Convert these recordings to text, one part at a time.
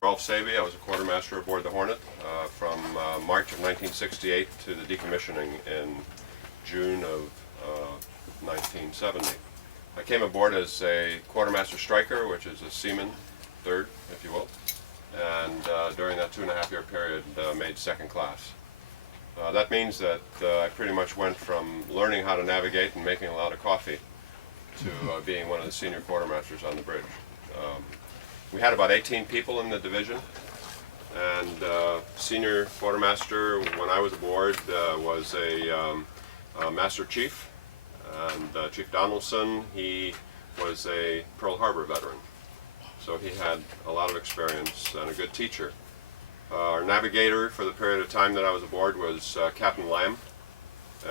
Rolf Sabey. I was a quartermaster aboard the Hornet from March of 1968 to the decommissioning in June of 1970. I came aboard as a quartermaster striker, which is a seaman third, if you will, and during that 2.5-year period made second class. That means that I pretty much went from learning how to navigate and making a lot of coffee to being one of the senior quartermasters on the bridge. We had about 18 people in the division, and senior quartermaster when I was aboard was a Master Chief, and Chief Donaldson, he was a Pearl Harbor veteran, so he had a lot of experience and a good teacher. Our navigator for the period of time that I was aboard was Captain Lamb,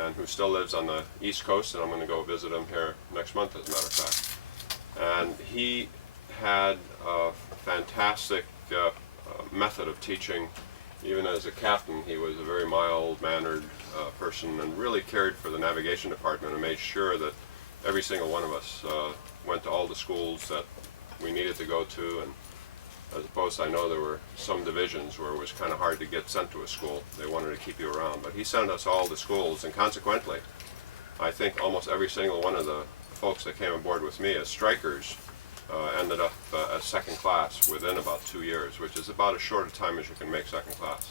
and who still lives on the East Coast, and I'm going to go visit him here next month, as a matter of fact. And he had a fantastic method of teaching. Even as a captain, he was a very mild-mannered person and really cared for the navigation department and made sure that every single one of us went to all the schools that we needed to go to. And as opposed, I know there were some divisions where it was kind of hard to get sent to a school. They wanted to keep you around, but he sent us all to schools, and consequently, I think almost every single one of the folks that came aboard with me as strikers ended up as second class within about 2 years, which is about as short a time as you can make second class.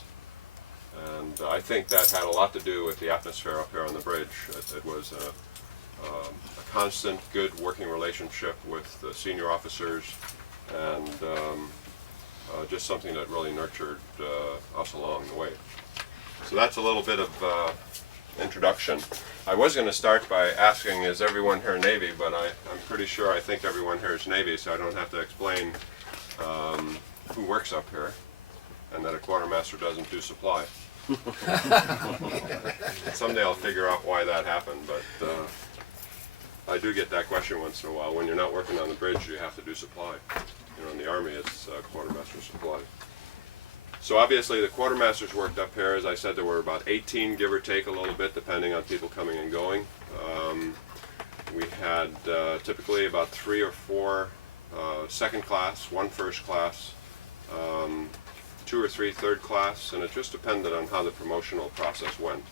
And I think that had a lot to do with the atmosphere up here on the bridge. It was a constant, good working relationship with the senior officers, and just something that really nurtured us along the way. So that's a little bit of introduction. I was going to start by asking, is everyone here Navy, but I'm pretty sure I think everyone here is Navy, so I don't have to explain who works up here, and that a quartermaster doesn't do supply. Someday I'll figure out why that happened, but I do get that question once in a while. When you're not working on the bridge, you have to do supply. You know, in the Army, it's quartermaster supply. So obviously the quartermasters worked up here. As I said, there were about 18, give or take a little bit, depending on people coming and going. We had typically about 3 or 4 second class, 1 first class, 2 or 3 third class, and it just depended on how the promotional process went.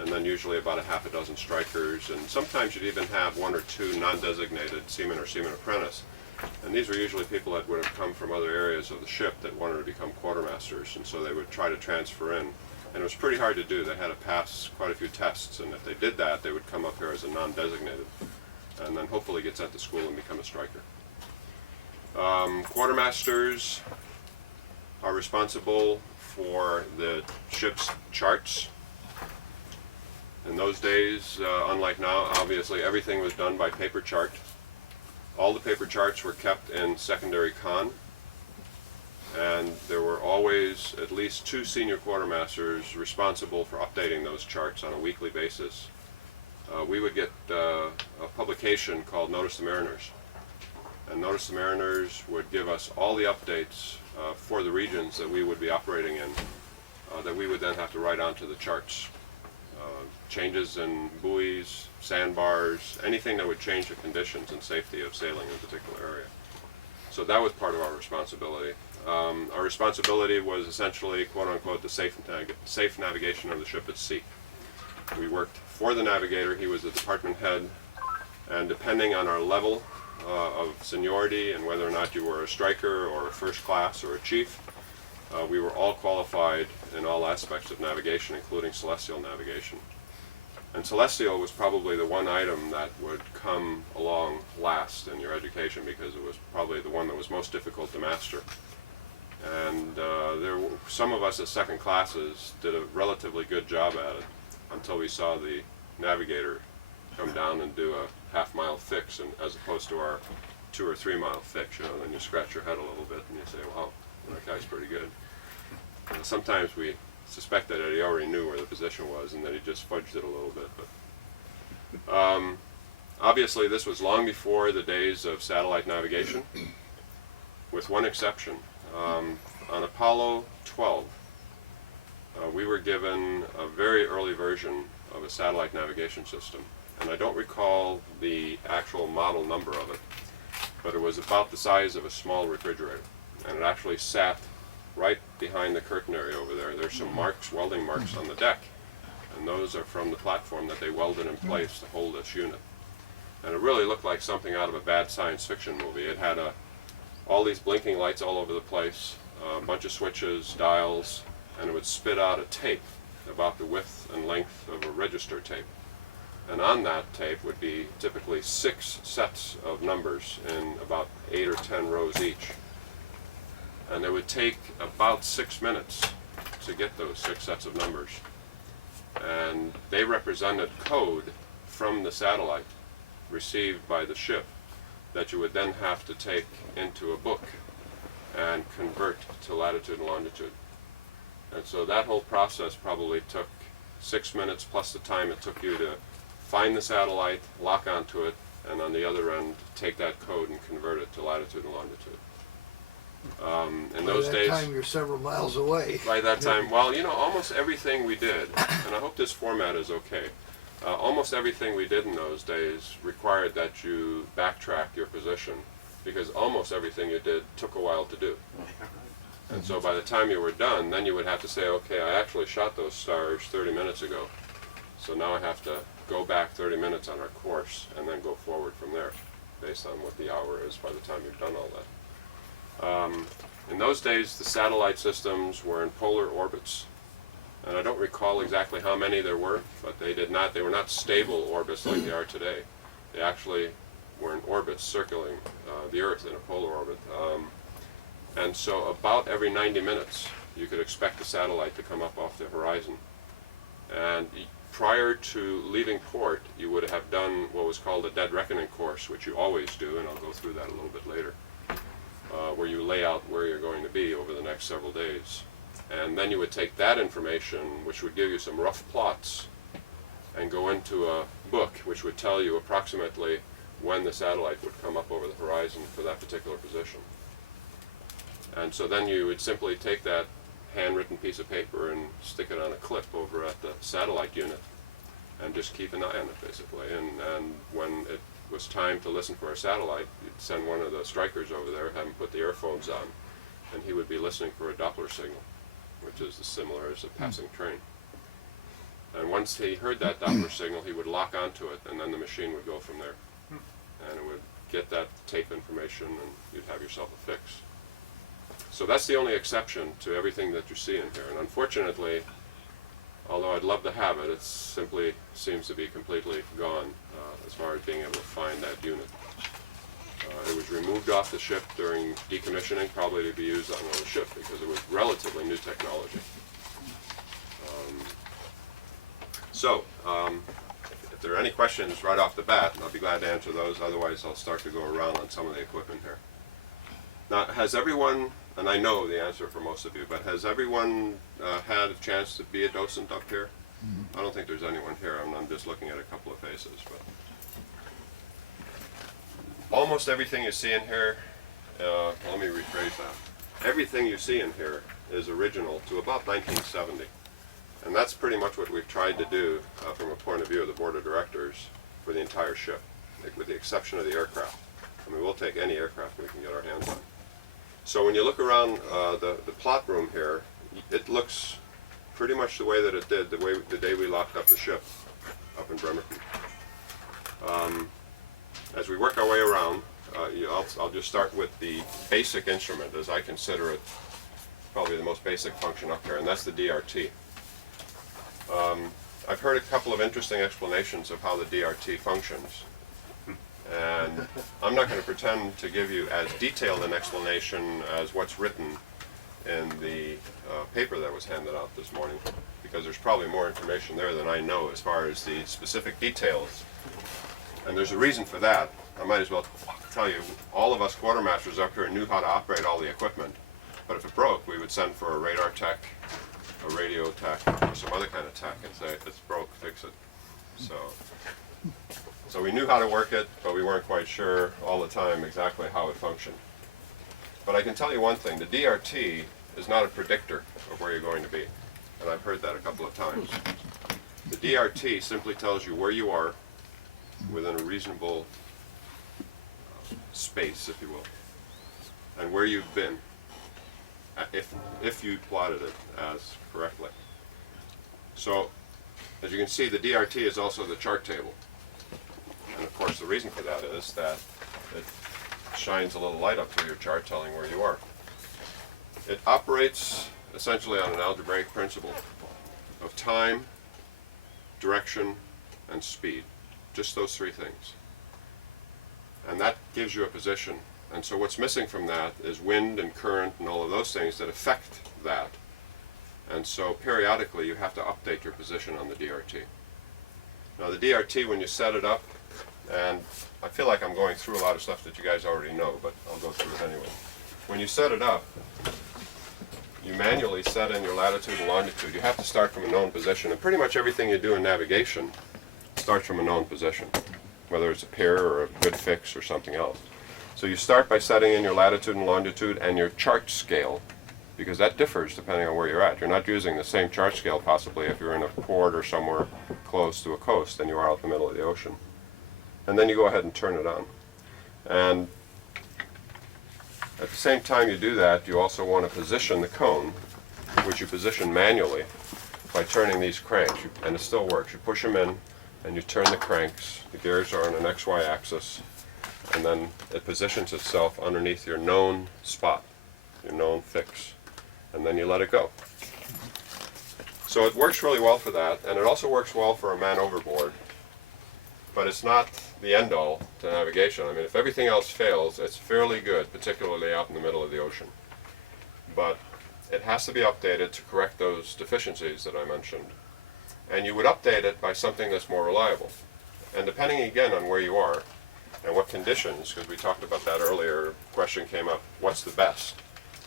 And then usually about a half a dozen strikers, and sometimes you'd even have 1 or 2 non-designated seaman or seaman apprentice. And these were usually people that would have come from other areas of the ship that wanted to become quartermasters, and so they would try to transfer in. And it was pretty hard to do. They had to pass quite a few tests, and if they did that, they would come up here as a non-designated, and then hopefully get sent to school and become a striker. Quartermasters are responsible for the ship's charts. In those days, unlike now, obviously everything was done by paper chart. All the paper charts were kept in secondary con, and there were always at least 2 senior quartermasters responsible for updating those charts on a weekly basis. We would get a publication called Notice to Mariners, and Notice to Mariners would give us all the updates for the regions that we would be operating in, that we would then have to write onto the charts. Changes in buoys, sandbars, anything that would change the conditions and safety of sailing in a particular area. So that was part of our responsibility. Our responsibility was essentially, quote-unquote, the safe navigation of the ship at sea. We worked for the navigator. He was the department head, and depending on our level of seniority and whether or not you were a striker or a first class or a chief, we were all qualified in all aspects of navigation, including celestial navigation. And celestial was probably the one item that would come along last in your education, because it was probably the one that was most difficult to master. And some of us as second classes did a relatively good job at it until we saw the navigator come down and do a half-mile fix, and as opposed to our 2 or 3 mile fix. You know, then you scratch your head a little bit and you say, wow, that guy's pretty good. Sometimes we suspected that he already knew where the position was and that he just fudged it a little bit. But obviously this was long before the days of satellite navigation, with one exception. On Apollo 12, we were given a very early version of a satellite navigation system, and I don't recall the actual model number of it, but it was about the size of a small refrigerator, and it actually sat right behind the curtain area over there. There's some marks, welding marks on the deck, and those are from the platform that they welded in place to hold this unit. And it really looked like something out of a bad science fiction movie. It had all these blinking lights all over the place, a bunch of switches, dials, and it would spit out a tape about the width and length of a register tape. And on that tape would be typically 6 sets of numbers in about 8 or 10 rows each. And it would take about 6 minutes to get those 6 sets of numbers. And they represented code from the satellite received by the ship that you would then have to take into a book and convert to latitude and longitude. And so that whole process probably took 6 minutes plus the time it took you to find the satellite, lock onto it, and on the other end take that code and convert it to latitude and longitude. In those days, by that time you're several miles away. By that time, well, you know, almost everything we did, and I hope this format is okay, almost everything we did in those days required that you backtrack your position, because almost everything you did took a while to do. And so by the time you were done, then you would have to say, okay, I actually shot those stars 30 minutes ago, so now I have to go back 30 minutes on our course and then go forward from there, based on what the hour is by the time you've done all that. In those days, the satellite systems were in polar orbits. And I don't recall exactly how many there were, but they were not stable orbits like they are today. They actually were in orbits circling the Earth in a polar orbit. And so about every 90 minutes, you could expect a satellite to come up off the horizon. And prior to leaving port, you would have done what was called a dead reckoning course, which you always do, and I'll go through that a little bit later, where you lay out where you're going to be over the next several days. And then you would take that information, which would give you some rough plots, and go into a book which would tell you approximately when the satellite would come up over the horizon for that particular position. And so then you would simply take that handwritten piece of paper and stick it on a clip over at the satellite unit and just keep an eye on it, basically. And when it was time to listen for a satellite, you'd send one of the strikers over there, have him put the earphones on, and he would be listening for a Doppler signal, which is as similar as a passing train. And once he heard that Doppler signal, he would lock onto it, and then the machine would go from there. And it would get that tape information, and you'd have yourself a fix. So that's the only exception to everything that you see in here. And unfortunately, although I'd love to have it, it simply seems to be completely gone as far as being able to find that unit. It was removed off the ship during decommissioning, probably to be used on another ship, because it was relatively new technology. If there are any questions right off the bat, I'll be glad to answer those. Otherwise, I'll start to go around on some of the equipment here. Now, has everyone, and I know the answer for most of you, but has everyone had a chance to be a docent up here? I don't think there's anyone here. I'm just looking at a couple of faces. But almost everything you see in here, let me rephrase that. Everything you see in here is original to about 1970. And that's pretty much what we've tried to do from a point of view of the board of directors for the entire ship, with the exception of the aircraft. I mean, we'll take any aircraft we can get our hands on. So when you look around the plot room here, it looks pretty much the way that it did the day we locked up the ship up in Bremerton. As we work our way around, I'll just start with the basic instrument, as I consider it probably the most basic function up here, and that's the DRT. I've heard a couple of interesting explanations of how the DRT functions. And I'm not going to pretend to give you as detailed an explanation as what's written in the paper that was handed out this morning, because there's probably more information there than I know as far as the specific details. And there's a reason for that. I might as well tell you, all of us quartermasters up here knew how to operate all the equipment. But if it broke, we would send for a radar tech, a radio tech, or some other kind of tech and say, it's broke, fix it. So we knew how to work it, but we weren't quite sure all the time exactly how it functioned. But I can tell you one thing, the DRT is not a predictor of where you're going to be. And I've heard that a couple of times. The DRT simply tells you where you are within a reasonable space, if you will, and where you've been if you plotted it as correctly. So, as you can see, the DRT is also the chart table. And of course, the reason for that is that it shines a little light up through your chart telling where you are. It operates essentially on an algebraic principle of time, direction, and speed. Just those three things. And that gives you a position. And so what's missing from that is wind and current and all of those things that affect that. And so periodically you have to update your position on the DRT. Now the DRT, when you set it up, and I feel like I'm going through a lot of stuff that you guys already know, but I'll go through it anyway. When you set it up, you manually set in your latitude and longitude. You have to start from a known position, and pretty much everything you do in navigation starts from a known position, whether it's a pair or a good fix or something else. So you start by setting in your latitude and longitude and your chart scale, because that differs depending on where you're at. You're not using the same chart scale possibly if you're in a port or somewhere close to a coast than you are out in the middle of the ocean. And then you go ahead and turn it on. And at the same time you do that, you also want to position the cone, which you position manually by turning these cranks. And it still works. You push them in and you turn the cranks. The gears are on an XY axis. And then it positions itself underneath your known spot, your known fix. And then you let it go. So it works really well for that, and it also works well for a man overboard. But it's not the end-all to navigation. I mean, if everything else fails, it's fairly good, particularly out in the middle of the ocean. But it has to be updated to correct those deficiencies that I mentioned. And you would update it by something that's more reliable. And depending again on where you are and what conditions, because we talked about that earlier, question came up, what's the best?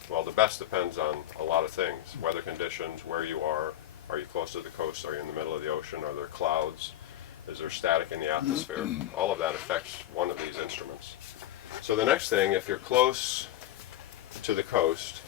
Well, the best depends on a lot of things. Weather conditions, where you are you close to the coast, are you in the middle of the ocean, are there clouds, is there static in the atmosphere? All of that affects one of these instruments. So the next thing, if you're close to the coast,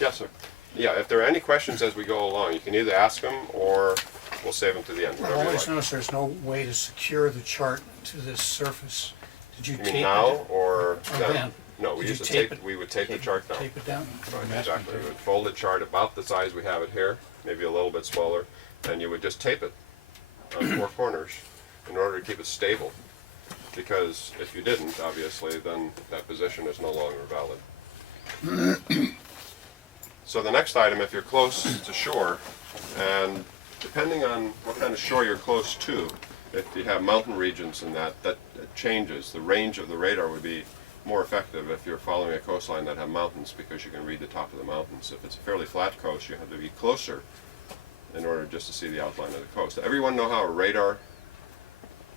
yes sir. Yeah, if there are any questions as we go along, you can either ask them or we'll save them to the end, I've whatever you always like. noticed there's no way to secure the chart to this surface. Did you You tape mean it? now or then? then? No, we Did used you to tape tape, it? we would tape the chart down. Tape it down? Right, exactly. We would fold the chart about the size we have it here, maybe a little bit smaller, and you would just tape it on four corners in order to keep it stable. Because if you didn't, obviously, then that position is no longer valid. So the next item, if you're close to shore, and depending on what kind of shore you're close to, if you have mountain regions and that changes. The range of the radar would be more effective if you're following a coastline that have mountains, because you can read the top of the mountains. If it's a fairly flat coast, you have to be closer in order just to see the outline of the coast. Everyone know how a radar,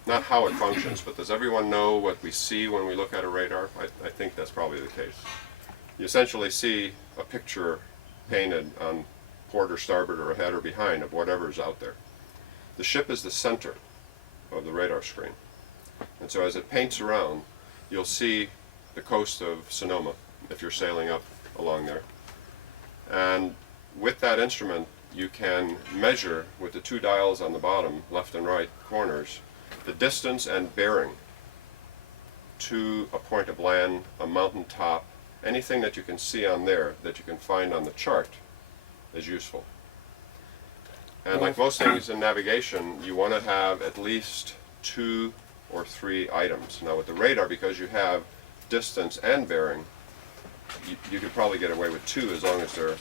not how it functions, but does everyone know what we see when we look at a radar? I think that's probably the case. You essentially see a picture painted on port or starboard or ahead or behind of whatever's out there. The ship is the center of the radar screen. And so as it paints around, you'll see the coast of Sonoma if you're sailing up along there. And with that instrument, you can measure with the two dials on the bottom, left and right corners, the distance and bearing to a point of land, a mountain top, anything that you can see on there that you can find on the chart is useful. And like most things in navigation, you want to have at least 2 or 3 items. Now with the radar, because you have distance and bearing, you could probably get away with 2 as long as they're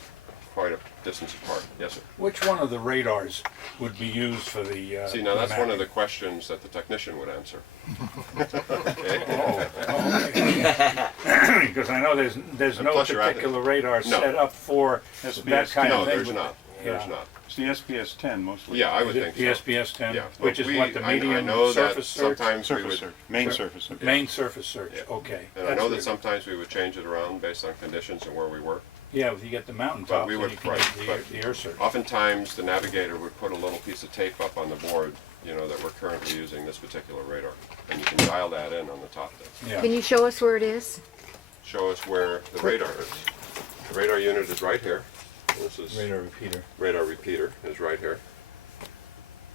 quite a distance apart. Yes, sir. Which one of the radars would be used for the See, now that's one of the mapping? questions that the technician would answer. Because I know there's And no plus you're at it. particular radar No. set up for that SBS kind No, of thing. there's not. There's Yeah. not. It's the SBS 10 mostly. Yeah, I Is would it think the so. SBS 10, Yeah. which But is what the I medium know that surface search? sometimes we Surface would, search, main surface search. Main surface search, Yeah. okay. and I That's know good. that sometimes we would change it around based on conditions and where we were. Yeah, if you get the mountaintop, we then would- you can right, get but- the air search. Oftentimes, the navigator would put a little piece of tape up on the board, you know, that we're currently using this particular radar. And you can dial that in on the top there. Yeah. Can you show us where it is? Show us where the radar is. The radar unit is right here. This is Radar repeater. radar repeater is right here.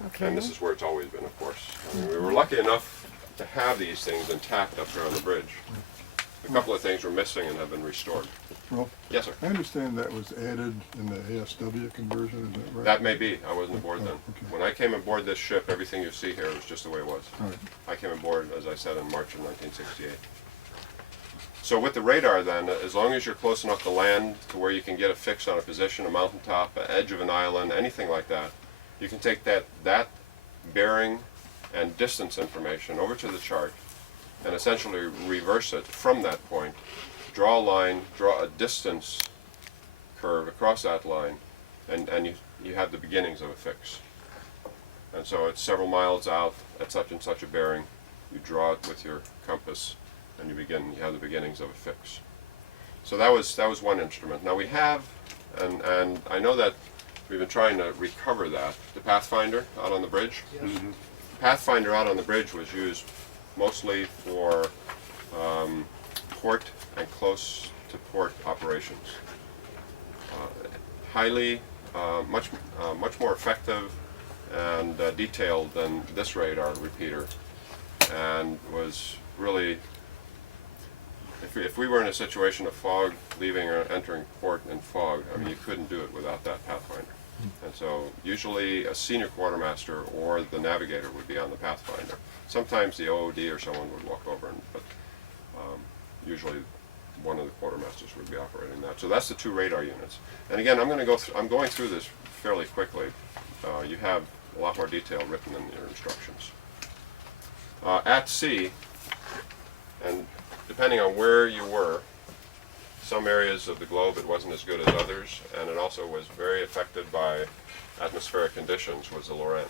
Okay. And this is where it's always been, of course. I mean, we were lucky enough to have these things intact up here on the bridge. A couple of things were missing and have been restored. Yes, sir. I understand that was added in the ASW conversion, is that right? That may be. I wasn't aboard then. Oh, okay. When I came aboard this ship, everything you see here was just the way it was. All right. I came aboard, as I said, in March of 1968. So with the radar then, as long as you're close enough to land to where you can get a fix on a position, a mountaintop, an edge of an island, anything like that, you can take that bearing and distance information over to the chart and essentially reverse it from that point, draw a line, draw a distance curve across that line, and you have the beginnings of a fix. And so it's several miles out at such and such a bearing. You draw it with your compass, and you have the beginnings of a fix. So that was one instrument. Now we have, and I know that we've been trying to recover that, the Pathfinder out on the bridge. Yes. Pathfinder out on the bridge was used mostly for port and close to port operations. Highly, much more effective and detailed than this radar repeater, and was really, if we were in a situation of fog, leaving or entering port in fog, I mean, you couldn't do it without that Pathfinder. And so usually a senior quartermaster or the navigator would be on the Pathfinder. Sometimes the OOD or someone would walk over, but usually one of the quartermasters would be operating that. So that's the two radar units. And again, I'm going through this fairly quickly. You have a lot more detail written in your instructions. At sea, and depending on where you were, some areas of the globe it wasn't as good as others, and it also was very affected by atmospheric conditions, was the Loran.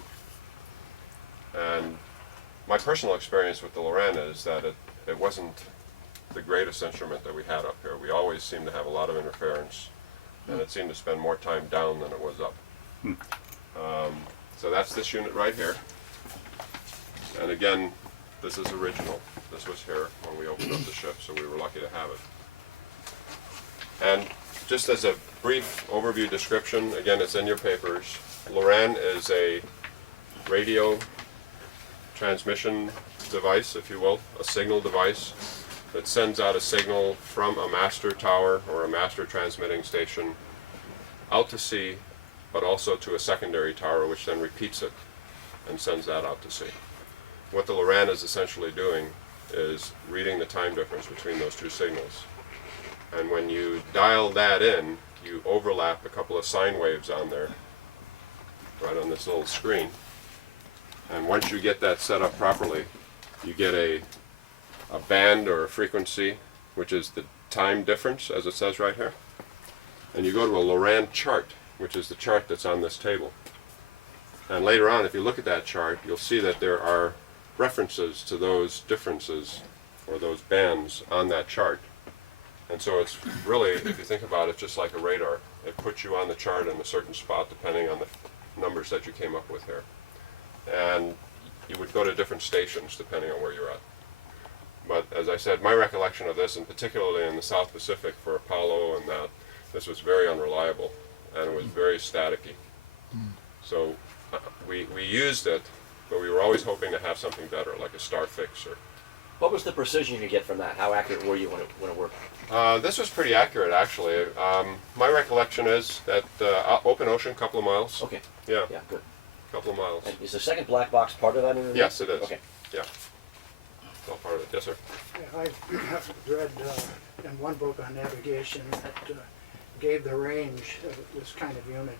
And my personal experience with the Loran is that it wasn't the greatest instrument that we had up here. We always seemed to have a lot of interference, and it seemed to spend more time down than it was up. So that's this unit right here. And again, this is original. This was here when we opened up the ship, so we were lucky to have it. And just as a brief overview description, again, it's in your papers. Loran is a radio transmission device, if you will, a signal device that sends out a signal from a master tower or a master transmitting station out to sea, but also to a secondary tower, which then repeats it and sends that out to sea. What the Loran is essentially doing is reading the time difference between those two signals. And when you dial that in, you overlap a couple of sine waves on there, right on this little screen. And once you get that set up properly, you get a band or a frequency, which is the time difference, as it says right here. And you go to a Loran chart, which is the chart that's on this table. And later on, if you look at that chart, you'll see that there are references to those differences or those bands on that chart. And so it's really, if you think about it, just like a radar. It puts you on the chart in a certain spot depending on the numbers that you came up with here. And you would go to different stations depending on where you're at. But as I said, my recollection of this, and particularly in the South Pacific for Apollo and that, this was very unreliable and it was very staticky. So we used it, but we were always hoping to have something better, like a star fix or. What was the precision you could get from that? How accurate were you when it worked? This was pretty accurate, actually. My recollection is that open ocean, couple of miles. Okay. Yeah, Yeah, good. couple of miles. And is the second black box part of that interview? Yes, it is. Okay. Yeah, it's all part of it. Yes, sir. I have read in one book on navigation that gave the range of this kind of unit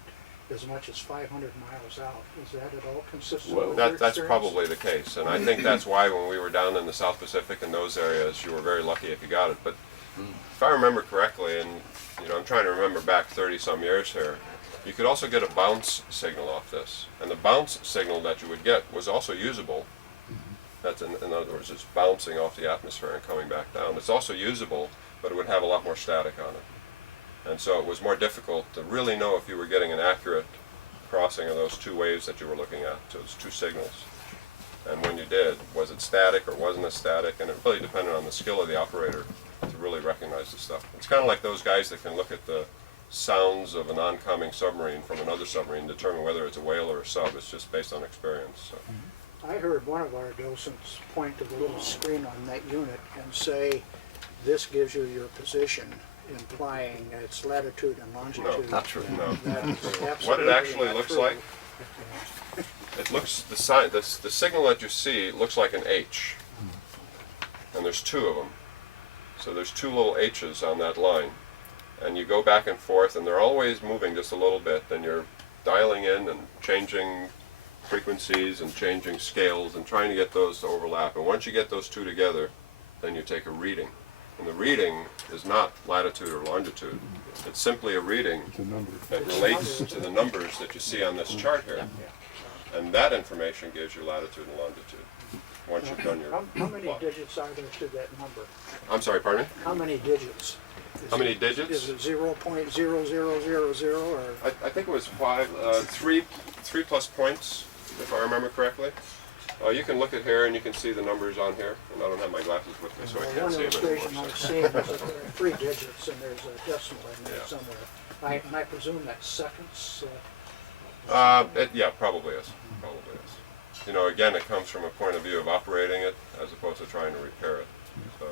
as much as 500 miles out. Is that at all consistent with your That's experience? probably the case, and I think that's why when we were down in the South Pacific in those areas, you were very lucky if you got it. But if I remember correctly, and I'm trying to remember back 30-some years here, you could also get a bounce signal off this, and the bounce signal that you would get was also usable. That's in other words, it's bouncing off the atmosphere and coming back down. It's also usable, but it would have a lot more static on it. And so it was more difficult to really know if you were getting an accurate crossing of those two waves that you were looking at, those two signals. And when you did, was it static or wasn't it static? And it really depended on the skill of the operator to really recognize the stuff. It's kind of like those guys that can look at the sounds of an oncoming submarine from another submarine and determine whether it's a whale or a sub. It's just based on experience. So. I heard one of our docents point to the little screen on that unit and say, this gives you your position implying its latitude and longitude. Not true. No. That is What it absolutely actually not looks true. like, it looks, the sign, the signal that you see looks like an H. And there's two of them. So there's two little H's on that line. And you go back and forth, and they're always moving just a little bit, and you're dialing in and changing frequencies and changing scales and trying to get those to overlap. And once you get those two together, then you take a reading. And the reading is not latitude or longitude. It's simply a reading It's a number. that relates to the numbers that you see on this chart here. And that information gives you latitude and longitude once you've done your How many plot. digits are there to that number? I'm sorry, pardon me? How many digits? How many digits? Is it 0.0000 or? I think it was three plus points, if I remember correctly. You can look at here and you can see the numbers on here. And I don't have my glasses with me, so I can't One see them illustration anymore. I've seen is that there are 3 digits and there's a decimal in there Yeah. somewhere. And I presume that's seconds. Yeah, probably is. Probably is. You know, again, it comes from a point of view of operating it as opposed to trying to repair it. So,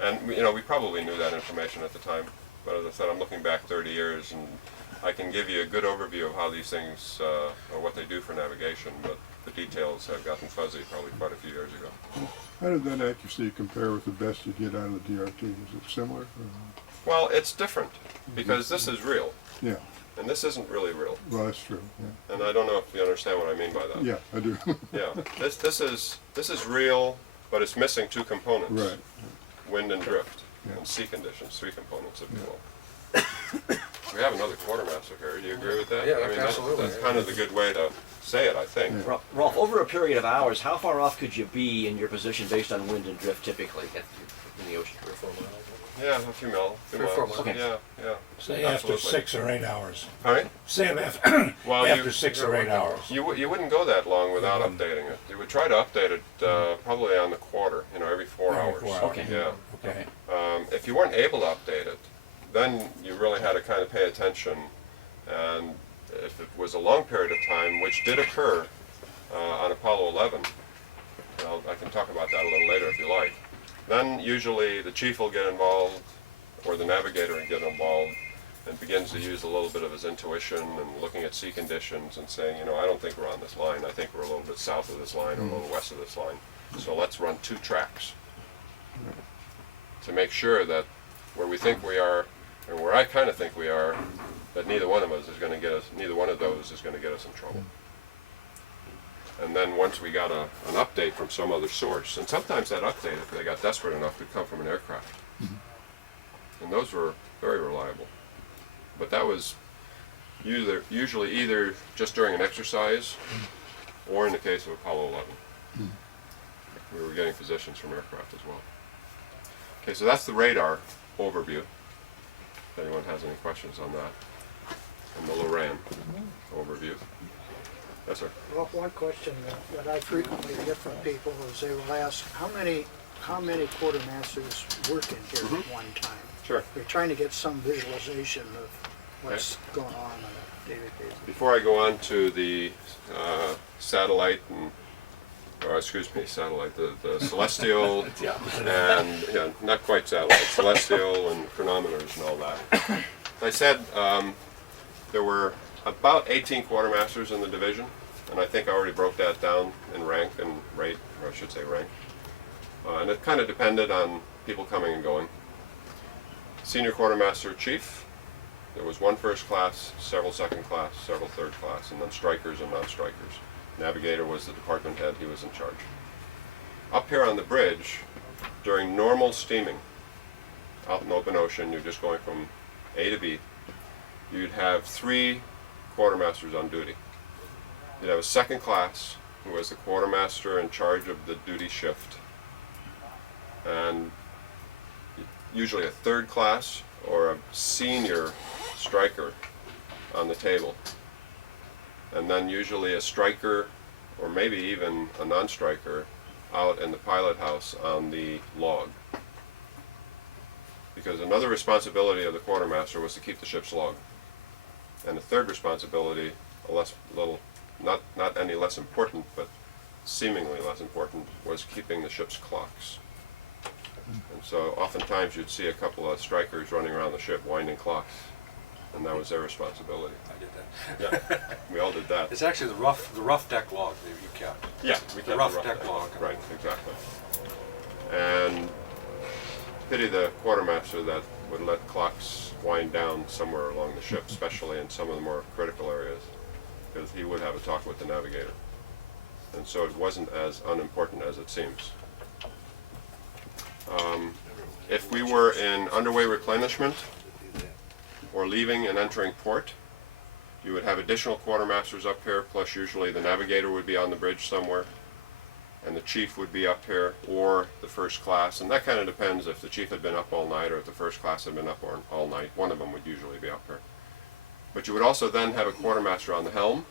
and you know, we probably knew that information at the time. But as I said, I'm looking back 30 years, and I can give you a good overview of how these things, or what they do for navigation. But the details have gotten fuzzy probably quite a few years ago. How did that accuracy compare with the best you get out of the DRT? Is it similar? Well, it's different because this is real, Yeah, and this isn't really real. well, that's true, yeah. And I don't know if you understand what I mean by that. Yeah, I do. Yeah. This is real, but it's missing two components. Right. Wind and drift, Yeah. and sea conditions, 3 components, if you will. We have another quartermaster here. Do you agree with that? Yeah, I mean, absolutely. That's kind of the good way to say it, I think. Rolf, over a period of hours, how far off could you be in your position based on wind and drift typically in the ocean? 3 or 4 miles. Yeah, a few mil. 3 or 4 miles. Okay. Yeah. Say after Absolutely. 6 or 8 hours. All right. Say after, Well, after 6 or 8 hours. You wouldn't go that long without updating it. You would try to update it probably on the quarter, you know, every 4 Every hours. 4 hours. Okay. Yeah. Okay. If you weren't able to update it, then you really had to kind of pay attention. And if it was a long period of time, which did occur on Apollo 11, I can talk about that a little later if you like, then usually the chief will get involved, or the navigator will get involved, and begins to use a little bit of his intuition and looking at sea conditions and saying, you know, I don't think we're on this line. I think we're a little bit south of this line or a little west of this line. So let's run 2 tracks to make sure that where we think we are, and where I kind of think we are, that neither one of us is going to get us, neither one of those is going to get us in trouble. And then once we got an update from some other source, and sometimes that update, if they got desperate enough, could come from an aircraft. And those were very reliable. But that was usually either just during an exercise, or in the case of Apollo 11. We were getting positions from aircraft as well. Okay, so that's the radar overview. If anyone has any questions on that. And the Loran overview. Yes, sir. Well, one question that I frequently get from people is they will ask, how many quartermasters work in here at one time? Sure. They're trying to get some visualization of what's going on a daily basis. Before I go on to the satellite and, the celestial and, not quite satellite, celestial and chronometers and all that. As I said, there were about 18 quartermasters in the division, and I think I already broke that down in rank and rate, or I should say rank. And it kind of depended on people coming and going. Senior quartermaster chief, there was 1 first class, several second class, several third class, and then strikers and non-strikers. Navigator was the department head, he was in charge. Up here on the bridge, during normal steaming, out in the open ocean, you're just going from A to B, you'd have 3 quartermasters on duty. You'd have a second class, who was the quartermaster in charge of the duty shift, and usually a third class or a senior striker on the table. And then usually a striker, or maybe even a non-striker, out in the pilot house on the log. Because another responsibility of the quartermaster was to keep the ship's log. And the third responsibility, not any less important, but seemingly less important, was keeping the ship's clocks. And so oftentimes you'd see a couple of strikers running around the ship winding clocks, and that was their responsibility. I did that. Yeah, we all did that. It's actually the rough deck log that you kept. Yeah, we The kept rough the deck log. Right, exactly. And pity the quartermaster that would let clocks wind down somewhere along the ship, especially in some of the more critical areas, because he would have a talk with the navigator. And so it wasn't as unimportant as it seems. If we were in underway replenishment or leaving and entering port, you would have additional quartermasters up here, plus usually the navigator would be on the bridge somewhere, and the chief would be up here, or the first class, and that kind of depends if the chief had been up all night or if the first class had been up all night. One of them would usually be up here. But you would also then have a quartermaster on the helm,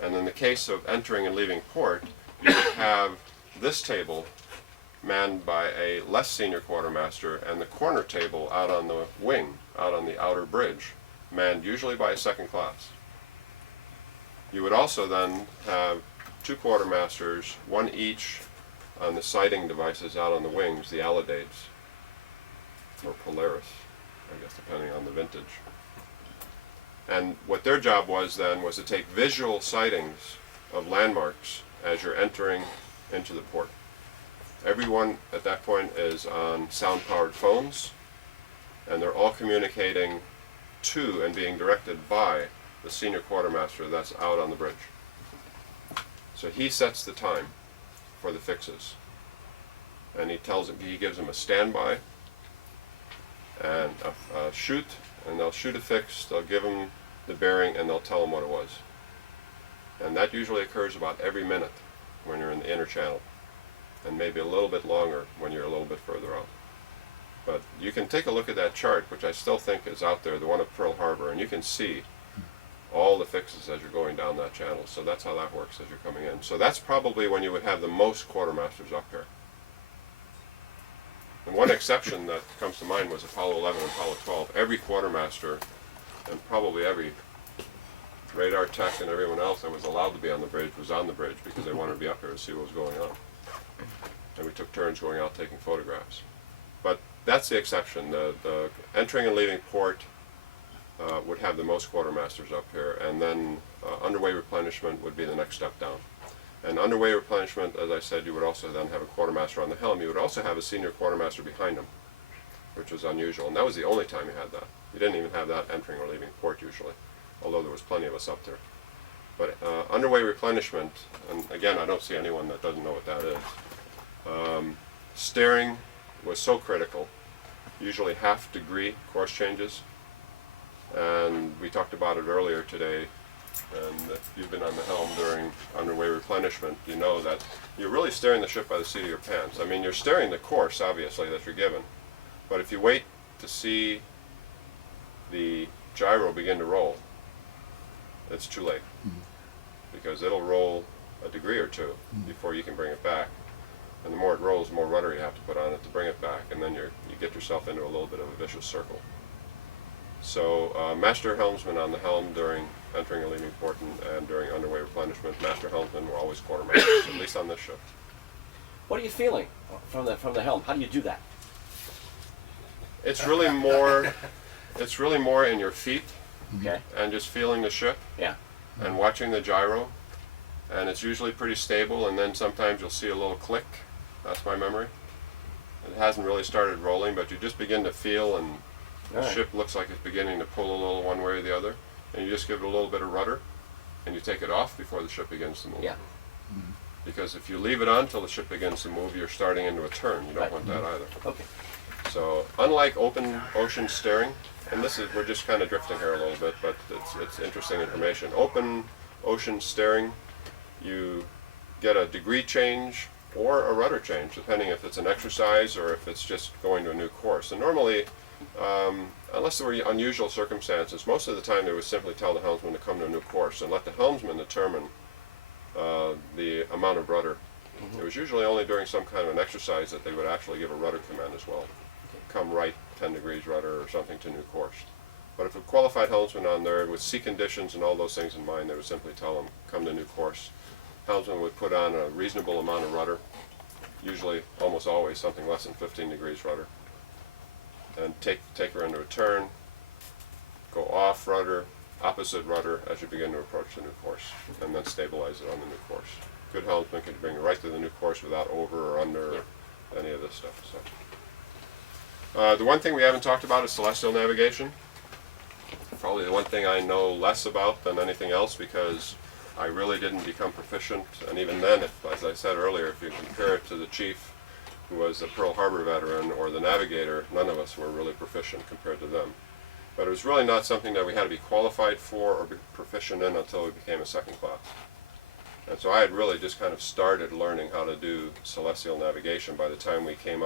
and in the case of entering and leaving port, you would have this table manned by a less senior quartermaster, and the corner table out on the wing, out on the outer bridge, manned usually by a second class. You would also then have two quartermasters, one each on the sighting devices out on the wings, the Alidades, or Polaris, I guess depending on the vintage. And what their job was then was to take visual sightings of landmarks as you're entering into the port. Everyone at that point is on sound-powered phones, and they're all communicating to and being directed by the senior quartermaster that's out on the bridge. So he sets the time for the fixes, and he gives them a standby and a shoot, and they'll shoot a fix, they'll give them the bearing, and they'll tell them what it was. And that usually occurs about every minute when you're in the inner channel, and maybe a little bit longer when you're a little bit further out. But you can take a look at that chart, which I still think is out there, the one of Pearl Harbor, and you can see all the fixes as you're going down that channel. So that's how that works as you're coming in. So that's probably when you would have the most quartermasters up here. And one exception that comes to mind was Apollo 11 and Apollo 12. Every quartermaster and probably every radar tech and everyone else that was allowed to be on the bridge was on the bridge because they wanted to be up here to see what was going on. And we took turns going out taking photographs. But that's the exception. The entering and leaving port would have the most quartermasters up here, and then underway replenishment would be the next step down. And underway replenishment, as I said, you would also then have a quartermaster on the helm. You would also have a senior quartermaster behind him, which was unusual, and that was the only time you had that. You didn't even have that entering or leaving port usually, although there was plenty of us up there. But underway replenishment, and again, I don't see anyone that doesn't know what that is. Steering was so critical, usually half-degree course changes, and we talked about it earlier today, and if you've been on the helm during underway replenishment, you know that you're really steering the ship by the seat of your pants. I mean, you're steering the course, obviously, that you're given, but if you wait to see the gyro begin to roll, it's too late, because it'll roll a degree or two before you can bring it back. And the more it rolls, the more rudder you have to put on it to bring it back, and then you get yourself into a little bit of a vicious circle. So master helmsman on the helm during entering and leaving port and during underway replenishment. Master helmsmen were always quartermasters, at least on this ship. What are you feeling from the helm? How do you do that? It's really more in your feet Okay. and just feeling the ship Yeah. and watching the gyro, and it's usually pretty stable, and then sometimes you'll see a little click. That's my memory. It hasn't really started rolling, but you just begin to feel, and the All right. ship looks like it's beginning to pull a little one way or the other, and you just give it a little bit of rudder, and you take it off before the ship begins to move. Yeah. Because if you leave it on until the ship begins to move, you're starting into a turn. You don't Right. want that either. Okay. So unlike open ocean steering, and we're just kind of drifting here a little bit, but it's interesting information. Open ocean steering, you get a degree change or a rudder change, depending if it's an exercise or if it's just going to a new course. And normally, unless there were unusual circumstances, most of the time they would simply tell the helmsman to come to a new course and let the helmsman determine the amount of rudder. It was usually only during some kind of an exercise that they would actually give a rudder command as well. Come right 10 degrees rudder or something to new course. But if a qualified helmsman on there with sea conditions and all those things in mind, they would simply tell them, come to new course. Helmsman would put on a reasonable amount of rudder, usually, almost always, something less than 15 degrees rudder. And take her into a turn, go off rudder, opposite rudder as you begin to approach the new course, and then stabilize it on the new course. Good helmsman can bring it right to the new course without over or under or any of this stuff. So, the one thing we haven't talked about is celestial navigation. Probably the one thing I know less about than anything else, because I really didn't become proficient. And even then, as I said earlier, if you compare it to the chief, who was a Pearl Harbor veteran, or the navigator, none of us were really proficient compared to them. But it was really not something that we had to be qualified for or be proficient in until we became a second class. And so I had really just kind of started learning how to do celestial navigation by the time we came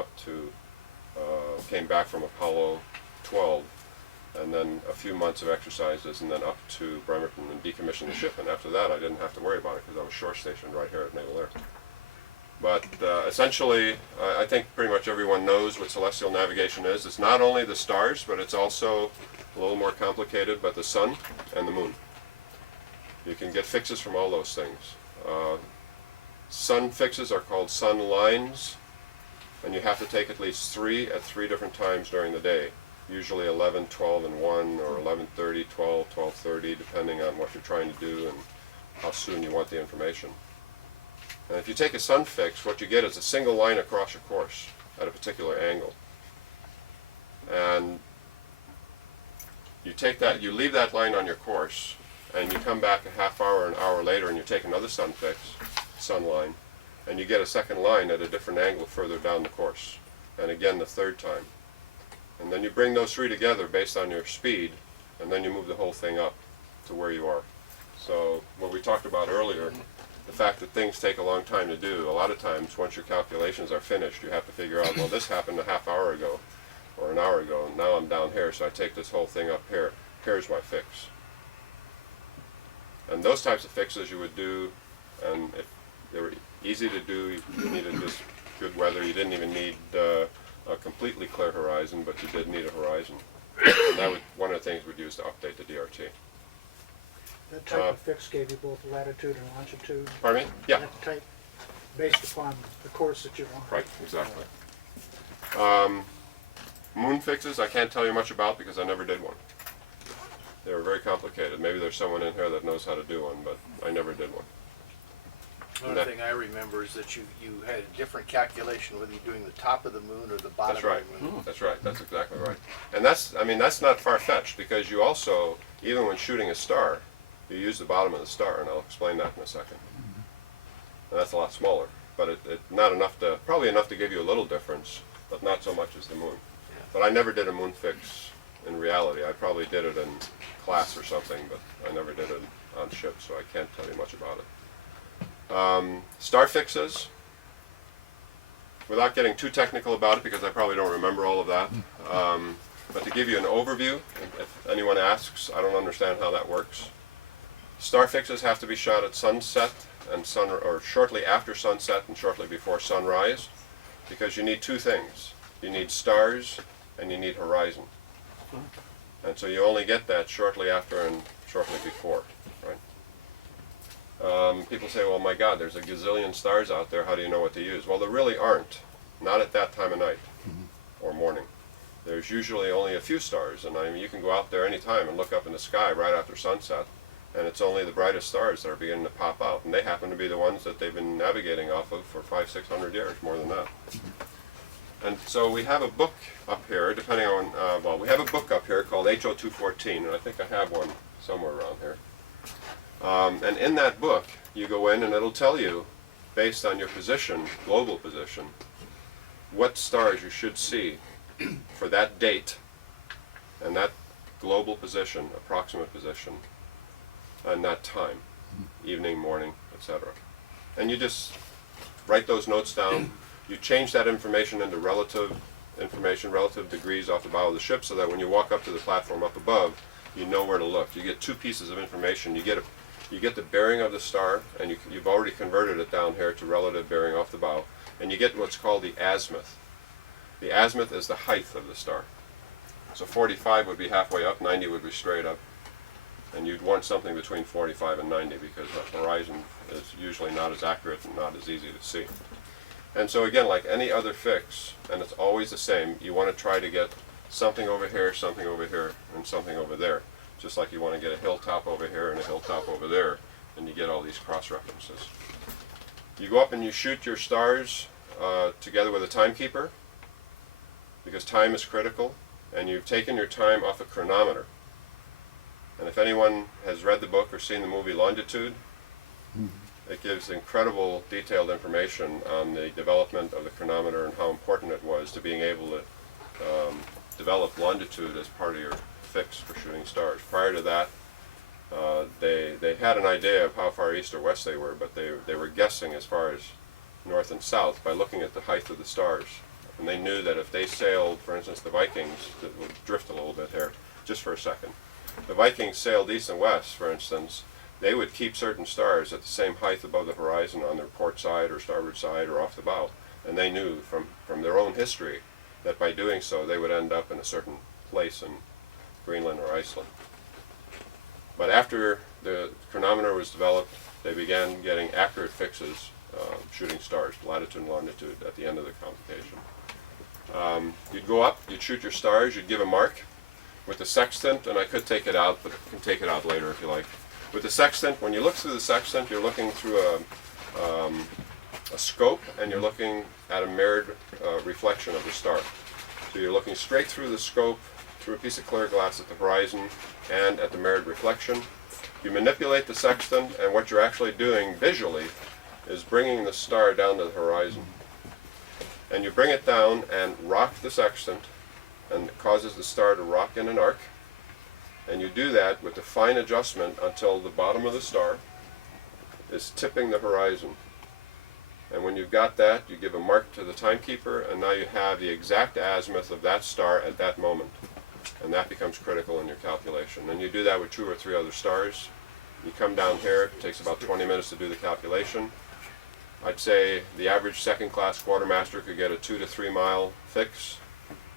back from Apollo 12, and then a few months of exercises, and then up to Bremerton and decommissioned the ship. And after that, I didn't have to worry about it because I was shore stationed right here at Naval Air. But essentially, I think pretty much everyone knows what celestial navigation is. It's not only the stars, but it's also a little more complicated, but the sun and the moon. You can get fixes from all those things. Sun fixes are called sun lines, and you have to take at least 3 at 3 different times during the day. Usually 11, 12, and 1, or 11:30, 12, 12:30, depending on what you're trying to do and how soon you want the information. And if you take a sun fix, what you get is a single line across your course at a particular angle. And you take that, you leave that line on your course, and you come back a half hour, an hour later, and you take another sun fix, sun line, and you get a second line at a different angle further down the course, and again the third time. And then you bring those 3 together based on your speed, and then you move the whole thing up to where you are. So what we talked about earlier, the fact that things take a long time to do, a lot of times once your calculations are finished, you have to figure out, well, this happened a half hour ago or an hour ago, and now I'm down here, so I take this whole thing up here. Here's my fix. And those types of fixes you would do, and if they were easy to do, you needed just good weather. You didn't even need a completely clear horizon, but you did need a horizon. And that would, one of the things we'd use to update the DRT. That type of fix gave you both latitude and longitude? Pardon me? Yeah. That type, based upon the course that you want? Right, exactly. Moon fixes I can't tell you much about because I never did one. They were very complicated. Maybe there's someone in here that knows how to do one, but I never did one. Another thing I remember is that you had a different calculation whether you're doing the top of the moon or the bottom That's right. of the moon. That's right. That's exactly right. And that's not far-fetched, because you also, even when shooting a star, you use the bottom of the star, and I'll explain that in a second. And that's a lot smaller, but it not enough to, probably enough to give you a little difference, but not so much as the moon. But I never did a moon fix in reality. I probably did it in class or something, but I never did it on ship, so I can't tell you much about it. Star fixes, without getting too technical about it, because I probably don't remember all of that, but to give you an overview, if anyone asks, I don't understand how that works. Star fixes have to be shot at sunset and or shortly after sunset and shortly before sunrise, because you need 2 things. You need stars and you need horizon. And so you only get that shortly after and shortly before, right? People say, well, my God, there's a gazillion stars out there, how do you know what to use? Well, there really aren't, not at that time of night or morning. There's usually only a few stars, and I mean, you can go out there anytime and look up in the sky right after sunset, and it's only the brightest stars that are beginning to pop out, and they happen to be the ones that they've been navigating off of for 500-600 years, more than that. And so we have a book up here, depending on, well, we have a book up here called HO 214, and I think I have one somewhere around here. And in that book, you go in and it'll tell you, based on your position, global position, what stars you should see for that date and that global position, approximate position, and that time, evening, morning, etc. And you just write those notes down. You change that information into relative information, relative degrees off the bow of the ship, so that when you walk up to the platform up above, you know where to look. You get 2 pieces of information. You get the bearing of the star, and you've already converted it down here to relative bearing off the bow, and you get what's called the azimuth. The azimuth is the height of the star. So 45 would be halfway up, 90 would be straight up, and you'd want something between 45 and 90 because the horizon is usually not as accurate and not as easy to see. And so again, like any other fix, and it's always the same, you want to try to get something over here, and something over there. Just like you want to get a hilltop over here and a hilltop over there, and you get all these cross references. You go up and you shoot your stars together with a timekeeper, because time is critical, and you've taken your time off a chronometer. And if anyone has read the book or seen the movie Longitude, it gives incredible detailed information on the development of the chronometer and how important it was to being able to develop longitude as part of your fix for shooting stars. Prior to that, they had an idea of how far east or west they were, but they were guessing as far as north and south by looking at the height of the stars. And they knew that if they sailed, for instance, the Vikings, that would drift a little bit here, just for a second. The Vikings sailed east and west, for instance, they would keep certain stars at the same height above the horizon on their port side or starboard side or off the bow. And they knew from their own history that by doing so they would end up in a certain place in Greenland or Iceland. But after the chronometer was developed, they began getting accurate fixes, shooting stars, latitude and longitude, at the end of the computation. You'd go up, you'd shoot your stars, you'd give a mark with the sextant, and I could take it out, but I can take it out later if you like. With the sextant, when you look through the sextant, you're looking through a scope, and you're looking at a mirrored reflection of the star. So you're looking straight through the scope, through a piece of clear glass at the horizon, and at the mirrored reflection. You manipulate the sextant, and what you're actually doing visually is bringing the star down to the horizon. And you bring it down and rock the sextant, and it causes the star to rock in an arc. And you do that with a fine adjustment until the bottom of the star is tipping the horizon. And when you've got that, you give a mark to the timekeeper, and now you have the exact azimuth of that star at that moment. And that becomes critical in your calculation. And you do that with 2 or 3 other stars. You come down here, it takes about 20 minutes to do the calculation. I'd say the average second-class quartermaster could get a 2 to 3 mile fix.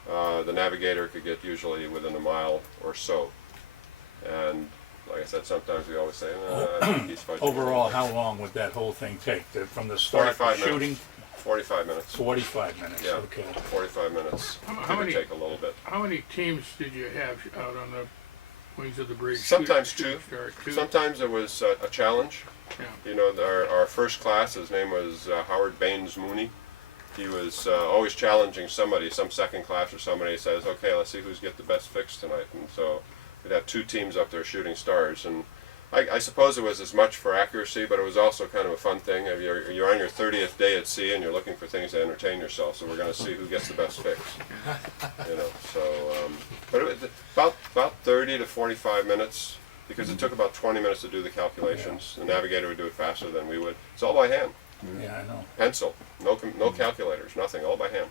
The navigator could get usually within a mile or so. And like I said, sometimes we always say, he's fudging. Overall, how long would that whole thing take, from the start 45 of shooting? minutes. 45 minutes. 45 minutes, Yeah, okay. 45 minutes. How Give or many- take a little bit. How many teams did you have out on the wings of the bridge? Sometimes shooting two. star? Two? Sometimes it was a challenge. Yeah. You know, our first class, his name was Howard Baines Mooney. He was always challenging somebody, some second class or somebody says, okay, let's see who's get the best fix tonight. And so we'd have 2 teams up there shooting stars. And I suppose it was as much for accuracy, but it was also kind of a fun thing. You're on your 30th day at sea and you're looking for things to entertain yourself, so we're going to see who gets the best fix. You know, so, but it was about 30 to 45 minutes, because it took about 20 minutes to do the calculations. The navigator would do it faster than we would. It's all by hand. Yeah, I know. Pencil, no calculators, nothing, all by hand.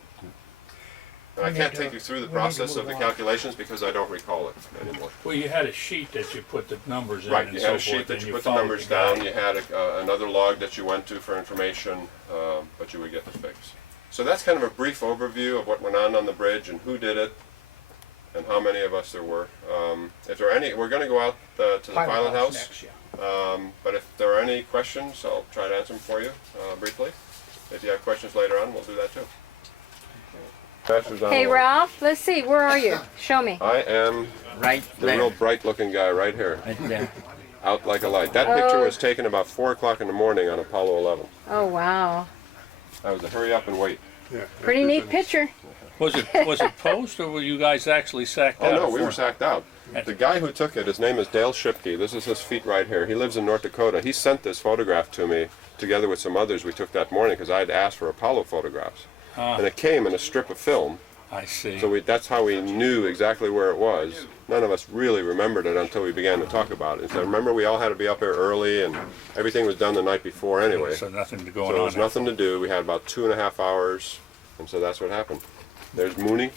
And I We can't need to- take you through the we need to process of move the on. calculations because I don't recall it anymore. Well, you had a sheet that you put the numbers in Right, and you so had a forth. sheet that and you put the followed numbers guide. down, you had another log that you went to for information, but you would get the fix. So that's kind of a brief overview of what went on the bridge and who did it and how many of us there were. If there are any, we're going to go out to the pilot house. Next, yeah. But if there are any questions, I'll try to answer them for you briefly. If you have questions later on, we'll do that too. Masters on Hey, the line. Ralph, let's see, where are you? Show me. I am Right the real bright looking guy right here, there. out like a light. That picture was taken about 4 o'clock in the morning on Apollo 11. Oh, wow. I was a hurry up and wait. Yeah. Pretty neat picture. Was it post, or were you guys actually sacked Oh out? no, we were sacked out. The guy who took it, his name is Dale Shipke. This is his feet right here. He lives in North Dakota. He sent this photograph to me together with some others we took that morning because I had asked for Apollo photographs. And it came in a strip of film. I see. So that's how we knew exactly where it was. None of us really remembered it until we began to talk about it. So remember, we all had to be up here early, and everything was done the night before anyway. So nothing to So go there on. was nothing to do. We had about 2.5 hours, and so that's what happened. There's Mooney,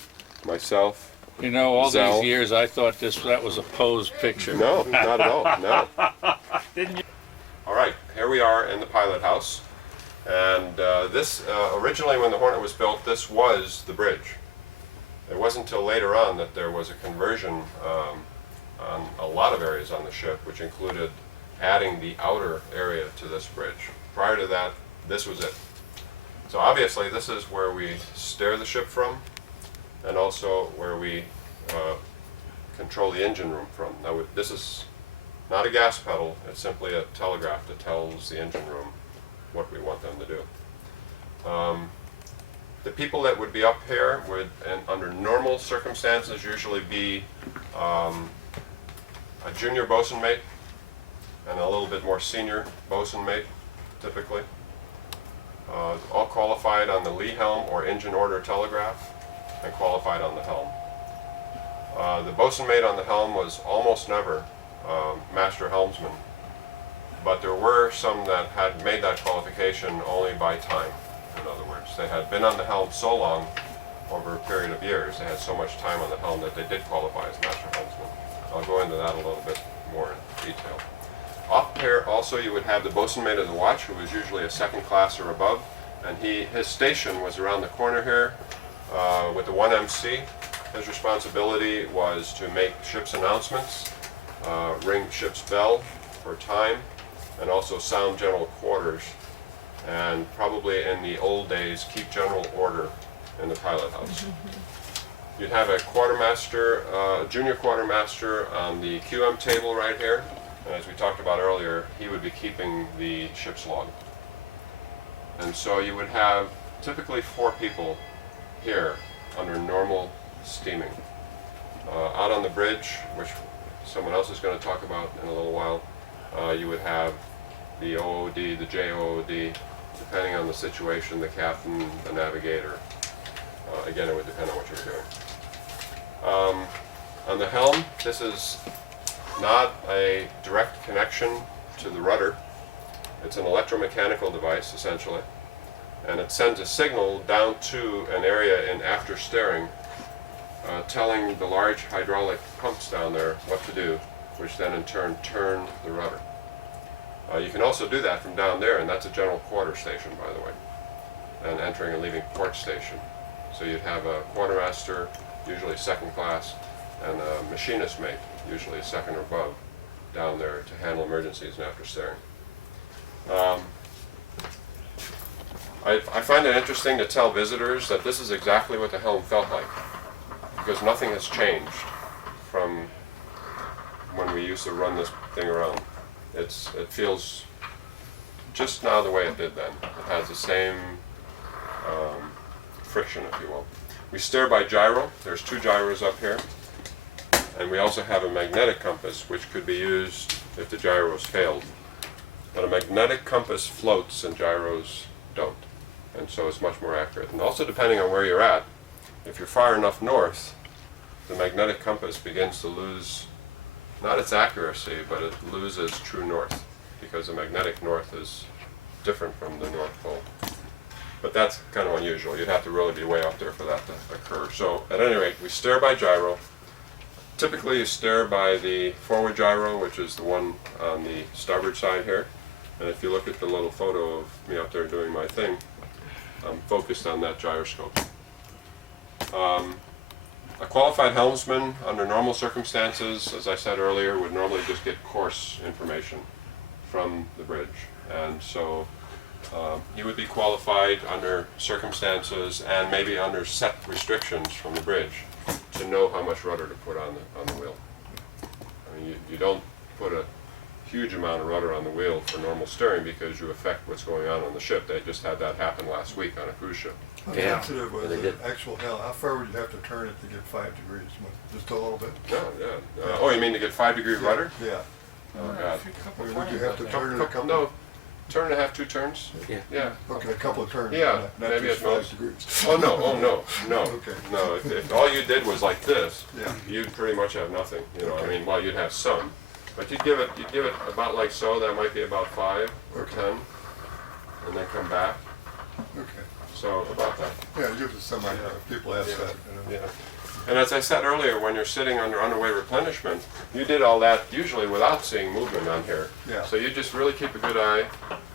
myself. You know, all Zell. these years I thought that was a posed picture. No, not at all. No. All right, here we are in the pilot house, and this originally, when the Hornet was built, this was the bridge. It wasn't until later on that there was a conversion on a lot of areas on the ship, which included adding the outer area to this bridge. Prior to that, this was it. So obviously, this is where we steer the ship from, and also where we control the engine room from. Now, this is not a gas pedal, it's simply a telegraph that tells the engine room what we want them to do. The people that would be up here would, and under normal circumstances, usually be a junior bosun mate and a little bit more senior bosun mate, typically. All qualified on the lee helm or engine order telegraph, and qualified on the helm. The bosun mate on the helm was almost never master helmsman, but there were some that had made that qualification only by time. In other words, they had been on the helm so long, over a period of years, they had so much time on the helm that they did qualify as master helmsman. I'll go into that a little bit more in detail. Up here also you would have the bosun mate of the watch, who was usually a second class or above, and his station was around the corner here with the 1MC. His responsibility was to make ship's announcements, ring ship's bell for time, and also sound general quarters, and probably in the old days keep general order in the pilot house. You'd have a quartermaster, junior quartermaster on the QM table right here, and as we talked about earlier, he would be keeping the ship's log. And so you would have typically 4 people here under normal steaming. Out on the bridge, which someone else is going to talk about in a little while, you would have the OOD, the JOOD, depending on the situation, the captain, the navigator. Again, it would depend on what you're doing. On the helm, this is not a direct connection to the rudder. It's an electromechanical device, essentially, and it sends a signal down to an area in after steering, telling the large hydraulic pumps down there what to do, which then in turn turn the rudder. You can also do that from down there, and that's a general quarter station, by the way, and entering and leaving port station. So you'd have a quartermaster, usually second class, and a machinist mate, usually a second or above, down there to handle emergencies and after steering. I find it interesting to tell visitors that this is exactly what the helm felt like, because nothing has changed from when we used to run this thing around. It feels just now the way it did then. It has the same friction, if you will. We steer by gyro. There's 2 gyros up here. And we also have a magnetic compass, which could be used if the gyros failed. But a magnetic compass floats and gyros don't. And so it's much more accurate. And also, depending on where you're at, if you're far enough north, the magnetic compass begins to lose not its accuracy, but it loses true north, because the magnetic north is different from the North Pole. But that's kind of unusual. You'd have to really be way up there for that to occur. So at any rate, we steer by gyro. Typically you steer by the forward gyro, which is the one on the starboard side here. And if you look at the little photo of me up there doing my thing, I'm focused on that gyroscope. A qualified helmsman, under normal circumstances, as I said earlier, would normally just get course information from the bridge. And so he would be qualified under circumstances and maybe under set restrictions from the bridge to know how much rudder to put on the wheel. I mean, you don't put a huge amount of rudder on the wheel for normal steering because you affect what's going on the ship. They just had that happen last week on a cruise ship. How Yeah, sensitive was they the did. actual hell? How far would you have to turn it to get 5 degrees? Just a little bit? No, yeah. Oh, you mean to get 5-degree rudder? Yeah. Oh, God. I mean, would you have to turn it a couple? No, turn and a half, 2 turns. Yeah. Yeah. Okay, a couple of turns. Yeah, not maybe just at most. 5 degrees. Oh, no, no. Okay. No, if all you did was like this, Yeah. you'd pretty much have nothing, you know, I Okay. mean, well, you'd have some. But you'd give it about like so, that might be about 5 or Okay. 10, and then come back, Okay. so about that. Yeah, it gives us some idea. If people ask that, you know. Yeah. And as I said earlier, when you're sitting under underway replenishment, you did all that usually without seeing movement on here. Yeah. So you just really keep a good eye,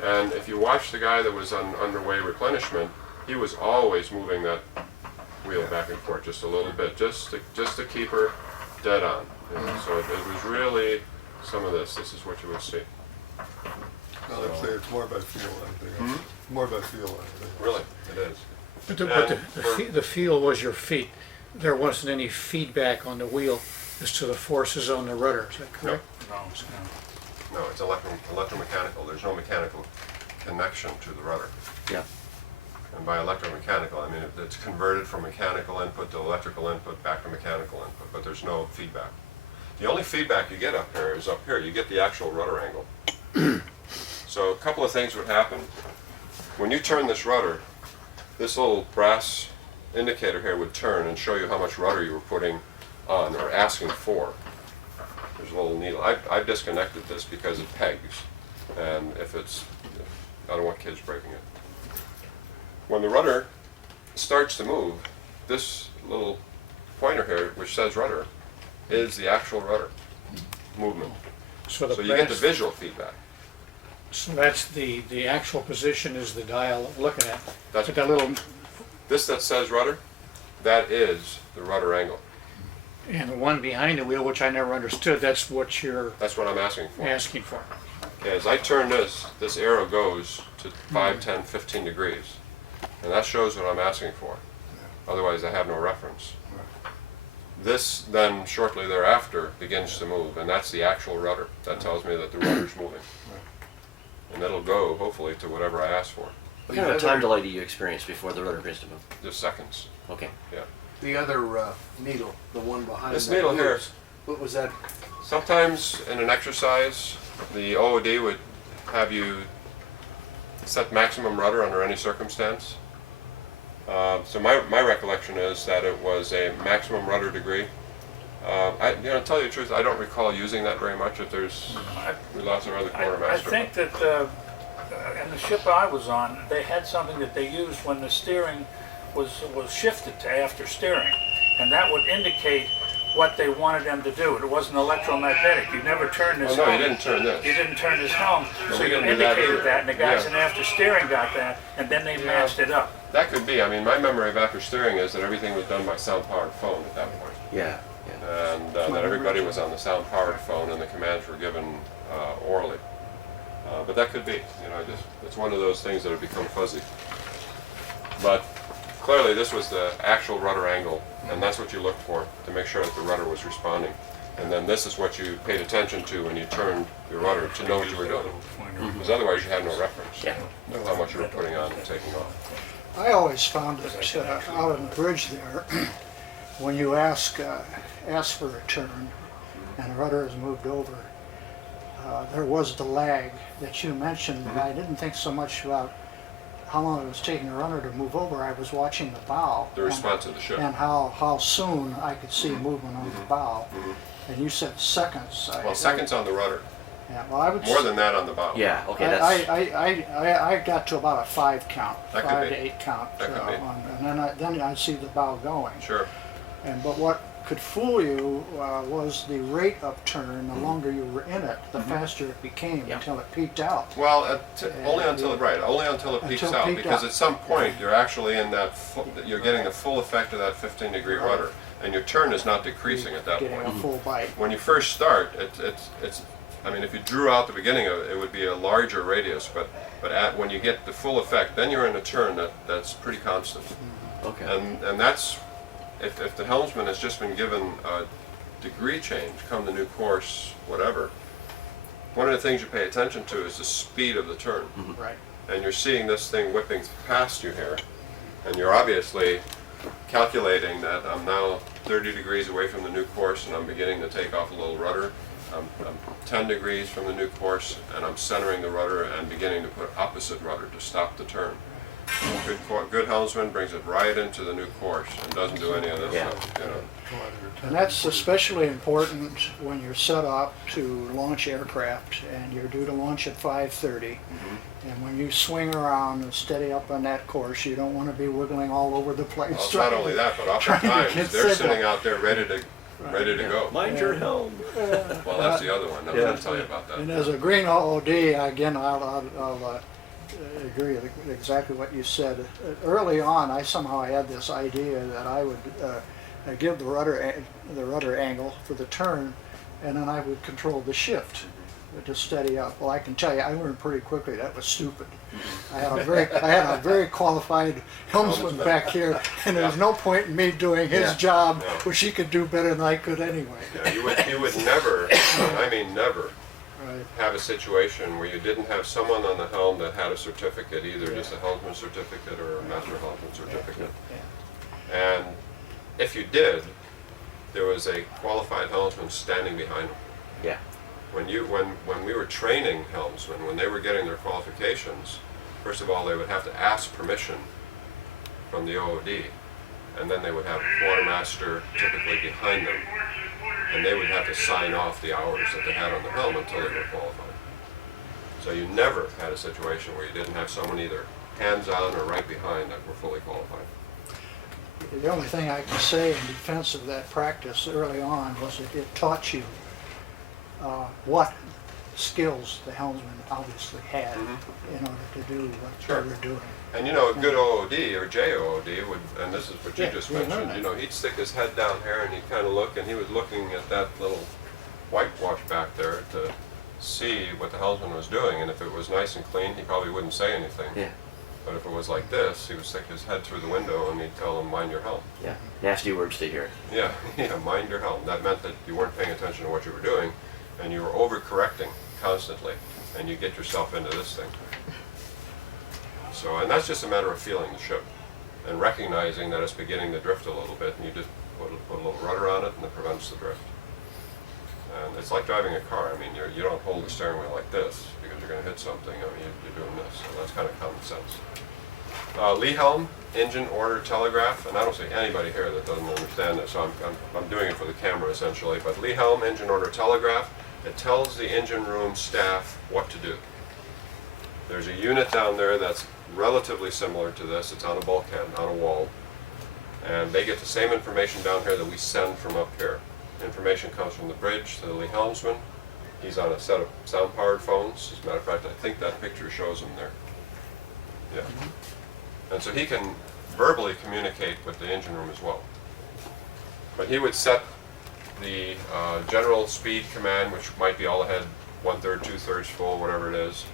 and if you watch the guy that was on underway replenishment, he was always moving that wheel back and forth just a little bit, just to keep her dead on. You know? So it was really some of this. This is what you would see. Well, I'd say it's more about feel than anything else. More by feel, I think. Really, it is. But the And the feel was your feet. There wasn't any feedback on the wheel as to the forces on the rudder, is that correct? No, it's electromechanical. There's no mechanical connection to the rudder. Yeah. And by electromechanical, I mean it's converted from mechanical input to electrical input back to mechanical input, but there's no feedback. The only feedback you get up here is up here. You get the actual rudder angle. So a couple of things would happen. When you turn this rudder, this little brass indicator here would turn and show you how much rudder you were putting on or asking for. There's a little needle. I've disconnected this because it pegs, and if it's, I don't want kids breaking it. When the rudder starts to move, this little pointer here, which says rudder, is the actual rudder movement. So So you get the visual feedback. So that's the actual position is the dial that we're looking at. That's But that little, this that says rudder, that is the rudder angle. and the one behind the wheel, which I never understood, that's what you're That's what I'm asking for. asking for. Okay, as I turn this arrow goes to 5, 10, 15 degrees. And that shows what I'm asking for. Otherwise, I have no reference. This then, shortly thereafter, begins to move, and that's the actual rudder. That tells me that the rudder's moving. And it'll go, hopefully, to whatever I ask for. What kind of a time delay do you experience before the rudder begins to move? Just seconds. Okay. Yeah. The other needle, the one behind This that needle here, moves, what was that? sometimes in an exercise, the OOD would have you set maximum rudder under any circumstance. So my recollection is that it was a maximum rudder degree. To tell you the truth, I don't recall using that very much. If there's, we lost our other I quartermaster. think that in the ship I was on, they had something that they used when the steering was shifted to after steering, and that would indicate what they wanted them to do. It wasn't electromagnetic. You never turned this Oh, no, helm. you didn't turn this. You didn't turn this helm, No, so we you didn't do that indicated either. that, and the guys Yeah. in after steering got that, and then they matched it up. That could be. I mean, my memory of after steering is that everything was done by sound-powered phone at that point. Yeah. And that everybody was on the sound-powered phone and the commands were given orally. But that could be, it's one of those things that have become fuzzy. But clearly this was the actual rudder angle, and that's what you looked for to make sure that the rudder was responding. And then this is what you paid attention to when you turned your rudder to know what you were doing. Because otherwise you had no reference Yeah. to how much you were putting on and taking off. I always found it out on the bridge there, when you ask for a turn and the rudder is moved over, there was the lag that you mentioned. I didn't think so much about how long it was taking the runner to move over. I was watching the bow. The response of the ship. And how soon I could see movement on the bow. And you said seconds. Well, seconds on the rudder. Yeah, well, I would More than that on the bow. Yeah. Okay. That's. I got to about a 5 count, That could 5 be. to 8 count, That could be. and then I see the bow going. Sure. But what could fool you was the rate of turn. The longer you were in it, the faster it became Yeah. until it peaked out. Well, only until it peaks Until it out, peaked because out. at some point you're actually in that, you're getting the full effect of that 15-degree rudder, and your turn is not decreasing at that Getting point. a full bite. When you first start, it's. I mean, if you drew out the beginning of it, it would be a larger radius, but when you get the full effect, then you're in a turn that's pretty constant, Okay. and that's if the helmsman has just been given a degree change, come the new course, whatever. One of the things you pay attention to is the speed of the turn. Right. And you're seeing this thing whipping past you here, and you're obviously calculating that I'm now 30 degrees away from the new course and I'm beginning to take off a little rudder. I'm 10 degrees from the new course and I'm centering the rudder and beginning to put opposite rudder to stop the turn. Good helmsman brings it right into the new course and doesn't do any of this Yeah. stuff, And that's especially important when you're set up to launch aircraft and you're due to launch at 5:30. And when you swing around and steady up on that course, you don't want to be wiggling all over the place. Well, it's trying not only to- that, but trying to oftentimes get they're signal. sitting out there ready to go. Mind your helm. Well, that's the other one. I'm going to tell you about And that. as a green OOD, again, I'll agree with exactly what you said. Early on, I somehow had this idea that I would give the rudder angle for the turn, and then I would control the shift. to steady up. Well, I can tell you, I learned pretty quickly that was stupid. I had a very qualified helmsman back here, and there was no point in me doing his job, Yeah. which he could do better than I could anyway. Yeah, you would never, I mean never, Right. have a situation where you didn't have someone on the helm that had a certificate, either Yeah. just a helmsman certificate or a master helmsman certificate. Yeah. And if you did, there was a qualified helmsman standing behind them. Yeah. When we were training helmsmen, when they were getting their qualifications, first of all, they would have to ask permission from the OOD, and then they would have a quartermaster typically behind them, and they would have to sign off the hours that they had on the helm until they were qualified. So you never had a situation where you didn't have someone either hands-on or right behind that were fully qualified. The only thing I can say in defense of that practice early on was that it taught you what skills the helmsman obviously had in order to do what Sure. they were doing. And you know, a good OOD or JOOD would, and this is what you Yeah, just we learned mentioned, that. you know, he'd stick his head down here and he'd kind of look, and he was looking at that little whitewash back there to see what the helmsman was doing, and if it was nice and clean, he probably wouldn't say anything. Yeah. But if it was like this, he would stick his head through the window and he'd tell him, mind your helm. Yeah. Nasty words to hear. Yeah, yeah, mind your helm. That meant that you weren't paying attention to what you were doing, and you were overcorrecting constantly, and you get yourself into this thing. So, and that's just a matter of feeling the ship, and recognizing that it's beginning to drift a little bit, and you just put a little rudder on it, and it prevents the drift. And it's like driving a car. I mean, you don't hold the steering wheel like this, because you're going to hit something. I mean, you're doing this, so that's kind of common sense. Lee helm, engine order telegraph, and I don't see anybody here that doesn't understand this, so I'm doing it for the camera essentially, but Lee helm, engine order telegraph, it tells the engine room staff what to do. There's a unit down there that's relatively similar to this. It's on a bulkhead, on a wall, and they get the same information down here that we send from up here. Information comes from the bridge to the Lee helmsman. He's on a set of sound-powered phones. As a matter of fact, I think that picture shows him there. Yeah. And so he can verbally communicate with the engine room as well. But he would set the general speed command, which might be all ahead, 1/3, 2/3 full, whatever it is.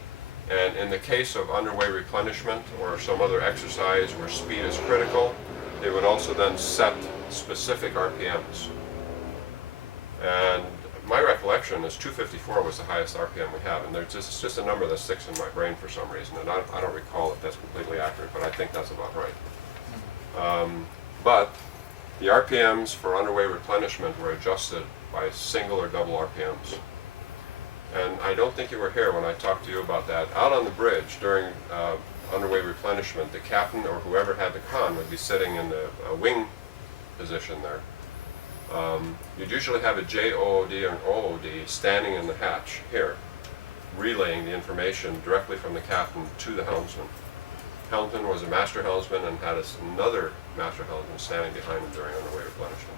And in the case of underway replenishment or some other exercise where speed is critical, they would also then set specific RPMs. And my recollection is 254 was the highest RPM we have, and it's just a number that sticks in my brain for some reason, and I don't recall if that's completely accurate, but I think that's about right. But the RPMs for underway replenishment were adjusted by single or double RPMs. And I don't think you were here when I talked to you about that. Out on the bridge during underway replenishment, the captain or whoever had the con would be sitting in the wing position there. You'd usually have a JOOD or an OOD standing in the hatch here, relaying the information directly from the captain to the helmsman. Helmsman was a master helmsman and had another master helmsman standing behind him during underway replenishment.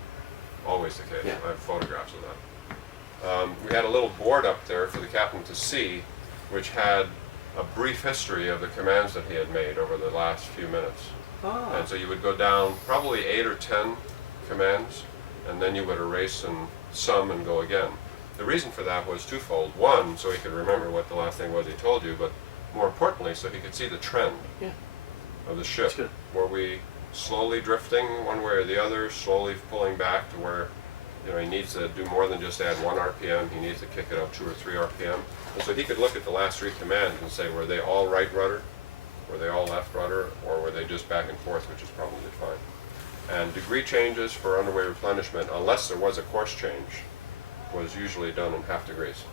Always the case. Yeah. I have photographs of that. We had a little board up there for the captain to see, which had a brief history of the commands that he had made over the last few minutes. And so you would go down probably 8 or 10 commands, and then you would erase and sum and go again. The reason for that was twofold. One, so he could remember what the last thing was he told you, but more importantly, so he could see the trend of the ship. That's good. Were we slowly drifting one way or the other, slowly pulling back to where he needs to do more than just add 1 RPM, he needs to kick it up 2 or 3 RPM. And so he could look at the last 3 commands and say, were they all right rudder? Were they all left rudder? Or were they just back and forth, which is probably fine. And degree changes for underway replenishment, unless there was a course change, was usually done in half degrees.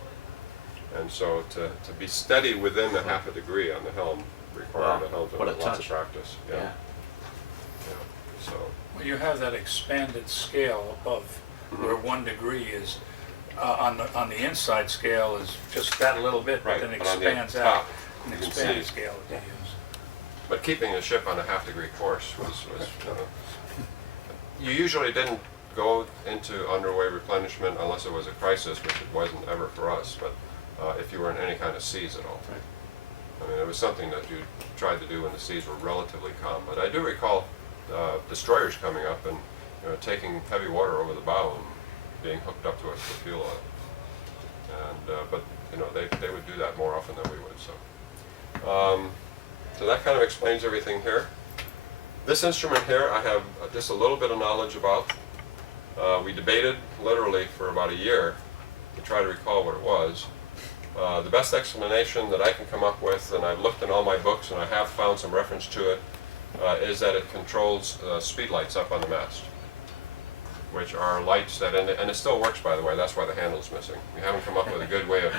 And so to be steady within the half a degree on the helm required Wow, a helmsman what a with lots of touch. practice. Yeah. Yeah. So Well, you have that expanded scale above where 1 degree is, on the inside scale is just that little bit, Right, but then but on the expands out. top, An you can expanded see. scale that they use. But keeping a ship on a half degree course was you usually didn't go into underway replenishment unless it was a crisis, which it wasn't ever for us, but if you were in any kind of seas at all. I mean, it was something that you tried to do when the seas were relatively calm. But I do recall destroyers coming up and taking heavy water over the bow and being hooked up to us for fuel oil. And but you know, they would do that more often than we would, so. So that kind of explains everything here. This instrument here, I have just a little bit of knowledge about. We debated literally for about a year to try to recall what it was. The best explanation that I can come up with, and I've looked in all my books and I have found some reference to it, is that it controls speed lights up on the mast, which are lights that, and it still works, by the way, that's why the handle's missing. We haven't come up with a good way of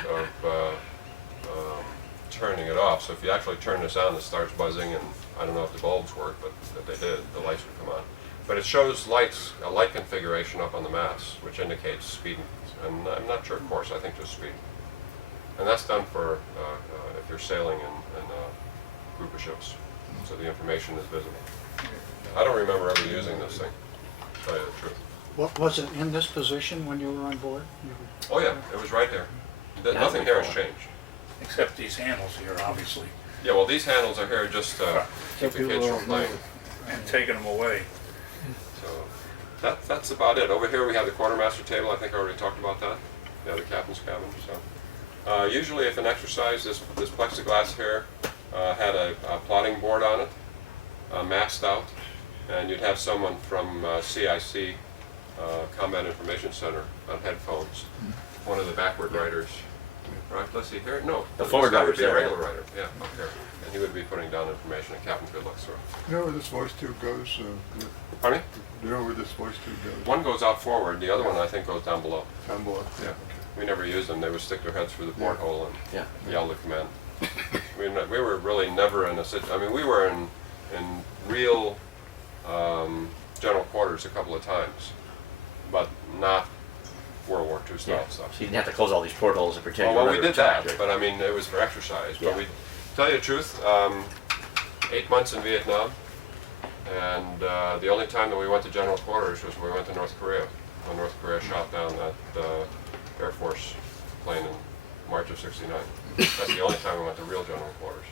turning it off. So if you actually turn this on, it starts buzzing, and I don't know if the bulbs work, but if they did, the lights would come on. But it shows lights, a light configuration up on the mast, which indicates speed, and I'm not sure course, I think just speed. And that's done for if you're sailing in a group of ships, so the information is visible. I don't remember ever using this thing, to tell you the truth. What, was it in this position when you were on board? Oh yeah, it was right there. Nothing here has changed. Except these handles here, obviously, Yeah, well, these handles are here just to keep the kids from playing. and taking them away. So that's about it. Over here we have the quartermaster table. I think I already talked about that. Yeah, the captain's cabin. So usually, if an exercise, this plexiglass here had a plotting board on it, masked out, and you'd have someone from CIC, Combat Information Center, on headphones. One of the backward riders. Right, let's see here. No, The forward this guy would rider's be a there, regular rider. Yeah, up here. And he would be putting down information, and Captain could look through. You know where this voice tube goes? Pardon me? Do you know where this voice tube goes? One goes out forward, the other one I think goes down below. Down below? Yeah. We never used them. They would stick their heads through the porthole and Yeah. yell the command. We were really never in a situation. I mean, we were in real general quarters a couple of times, but not World War II style Yeah. stuff. So you didn't have to close all these portholes and pretend you Well, were we under did that, attack. but I mean, it was for exercise. Yeah. But we, tell you the truth, 8 months in Vietnam, and the only time that we went to general quarters was when we went to North Korea, when North Korea shot down that Air Force plane in March of '69. That's the only time we went to real general quarters.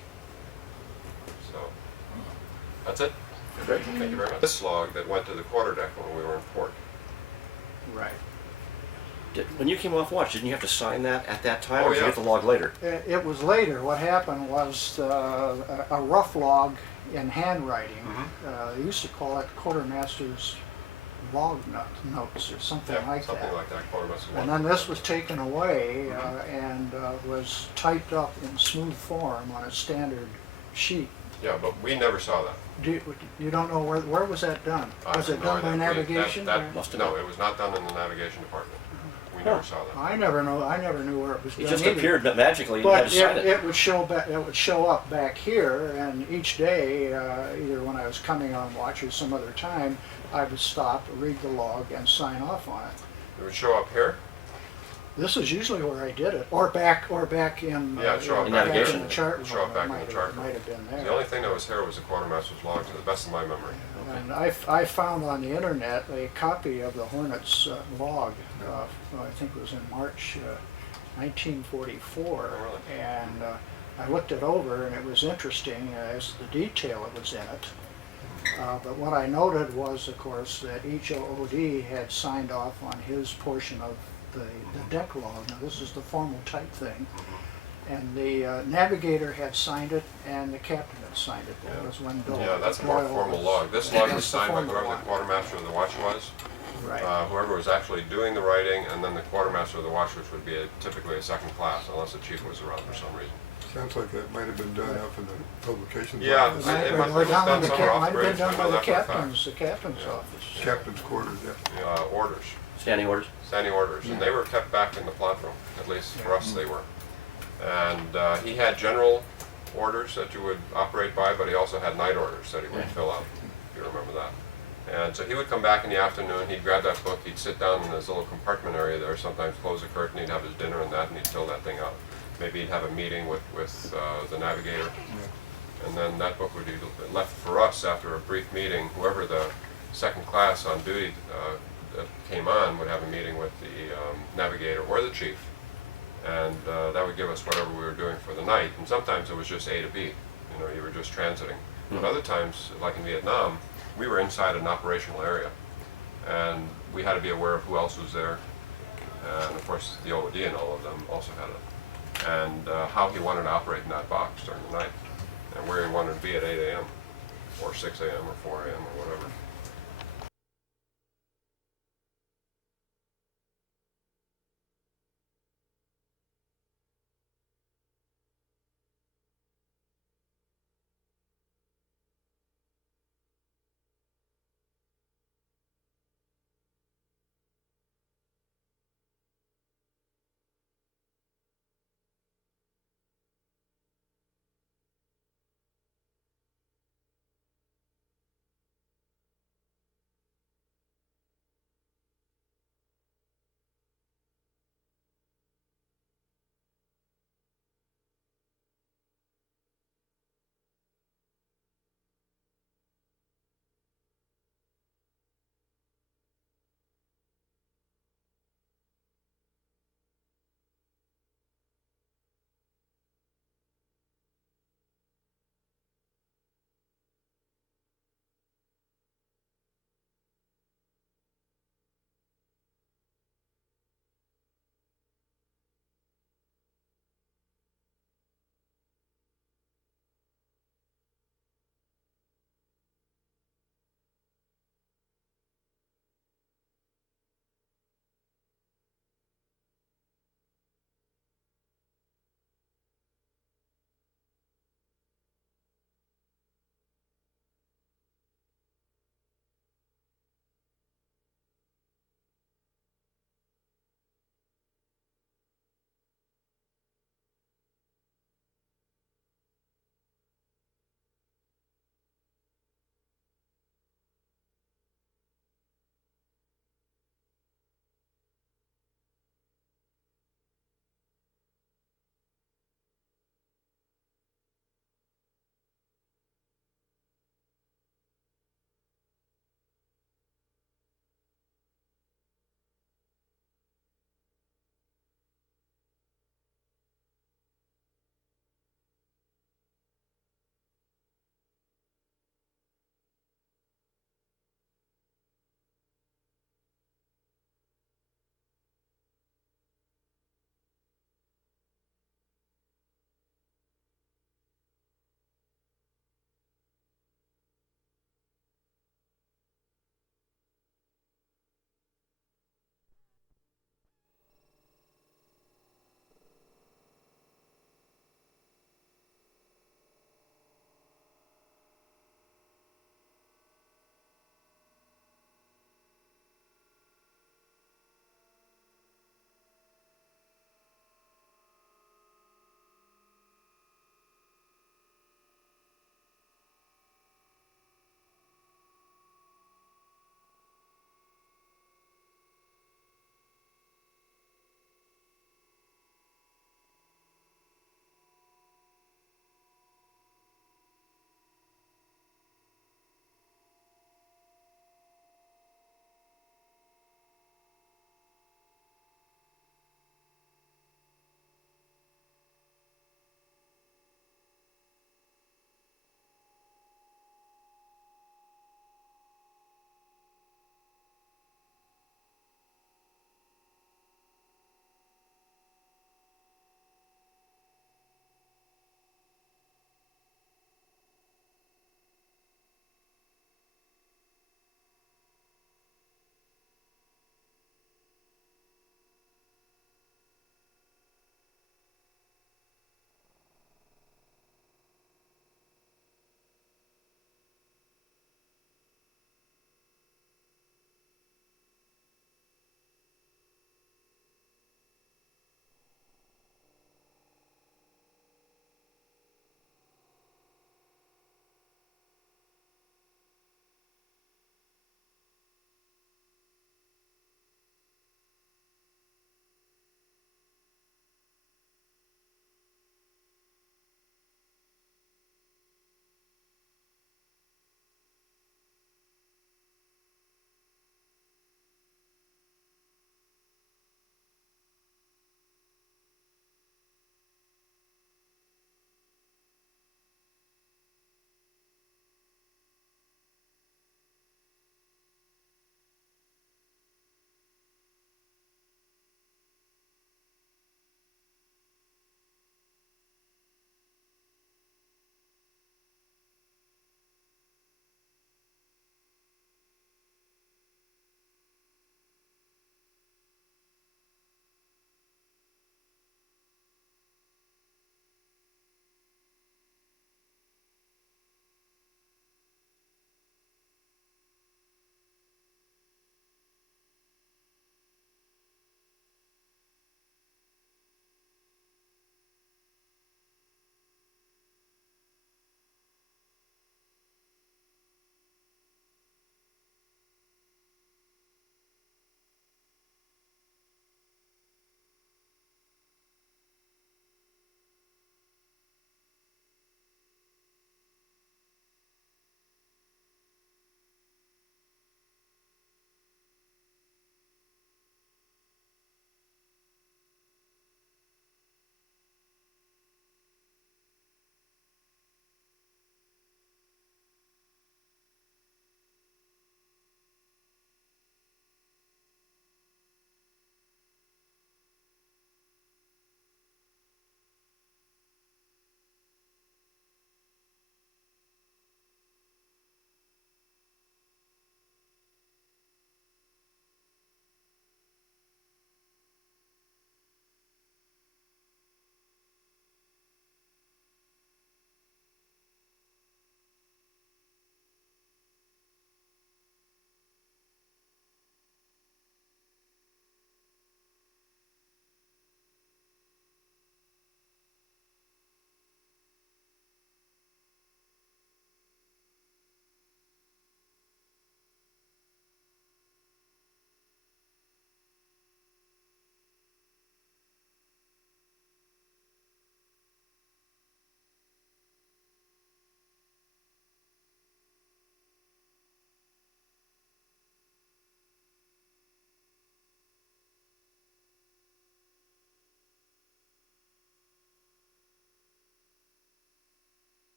So, that's it. Great. Thank you very much. This log that went to the quarterdeck when we were in port. Right. When you came off watch, didn't you have to sign that at that time, Oh, or did you yeah. get the log later? It was later. What happened was a rough log in handwriting. They used to call it quartermaster's log notes or something like something that. like that. Quartermaster And log. then this was taken away and was typed up in smooth form on a standard sheet. Yeah, but we never saw that. You don't know where was that done? I Was have it no done by idea. navigation? That, or- Must have no, been. it was not done in the navigation department. We never saw that. I never knew where it was It done. just either. appeared magically, and you had But to sign it. it would show back. It would show up back here, and each day, either when I was coming on watch or some other time, I would stop, read the log, and sign off on it. It would show up here. This is usually where I did it, or back in. Yeah, it'd show up In back navigation. in the chart. It'd show up room. back It in the might chart have- room. Might have been there. The only thing that was here was the quartermaster's log, to the best of my memory. And I found on the internet a copy of the Hornets log. I think it was in March 1944, Oh, really? and I looked it over, and it was interesting as the detail that was in it. But what I noted was, of course, that each OOD had signed off on his portion of the deck log. Now, this is the formal type thing. And the navigator had signed it, and the captain had signed it. That was when Doyle. Yeah, that's a more Doyle formal was- log. This log was That's the signed by formal whoever log. the quartermaster of the watch was. Right. Whoever was actually doing the writing, and then the quartermaster of the watch, which would be typically a second class, unless the chief was around for some reason. Sounds like that might have been done up in the publications. Yeah, office. it Might must- or it was down done in the somewhere off might the have been bridge. done I by know the that for a fact. captain's Yeah. office. Captain's quarters, yeah. Orders, Standing orders. standing orders, and they were kept back in the plot room. At least for us, they were. And he had general orders that you would operate by, but he also had night orders that he would fill out, if you remember that. And so he would come back in the afternoon, he'd grab that book, he'd sit down in his little compartment area there, sometimes close the curtain, he'd have his dinner and that, and he'd fill that thing out. Maybe he'd have a meeting with the navigator, and then that book would be left for us after a brief meeting. Whoever the second class on duty that came on would have a meeting with the navigator or the chief, and that would give us whatever we were doing for the night. And sometimes it was just A to B, you know, you were just transiting. But other times, like in Vietnam, we were inside an operational area, and we had to be aware of who else was there. And of course, the OOD and all of them also had and how he wanted to operate in that box during the night, and where he wanted to be at 8 a.m. or 6 a.m. or 4 a.m. or whatever.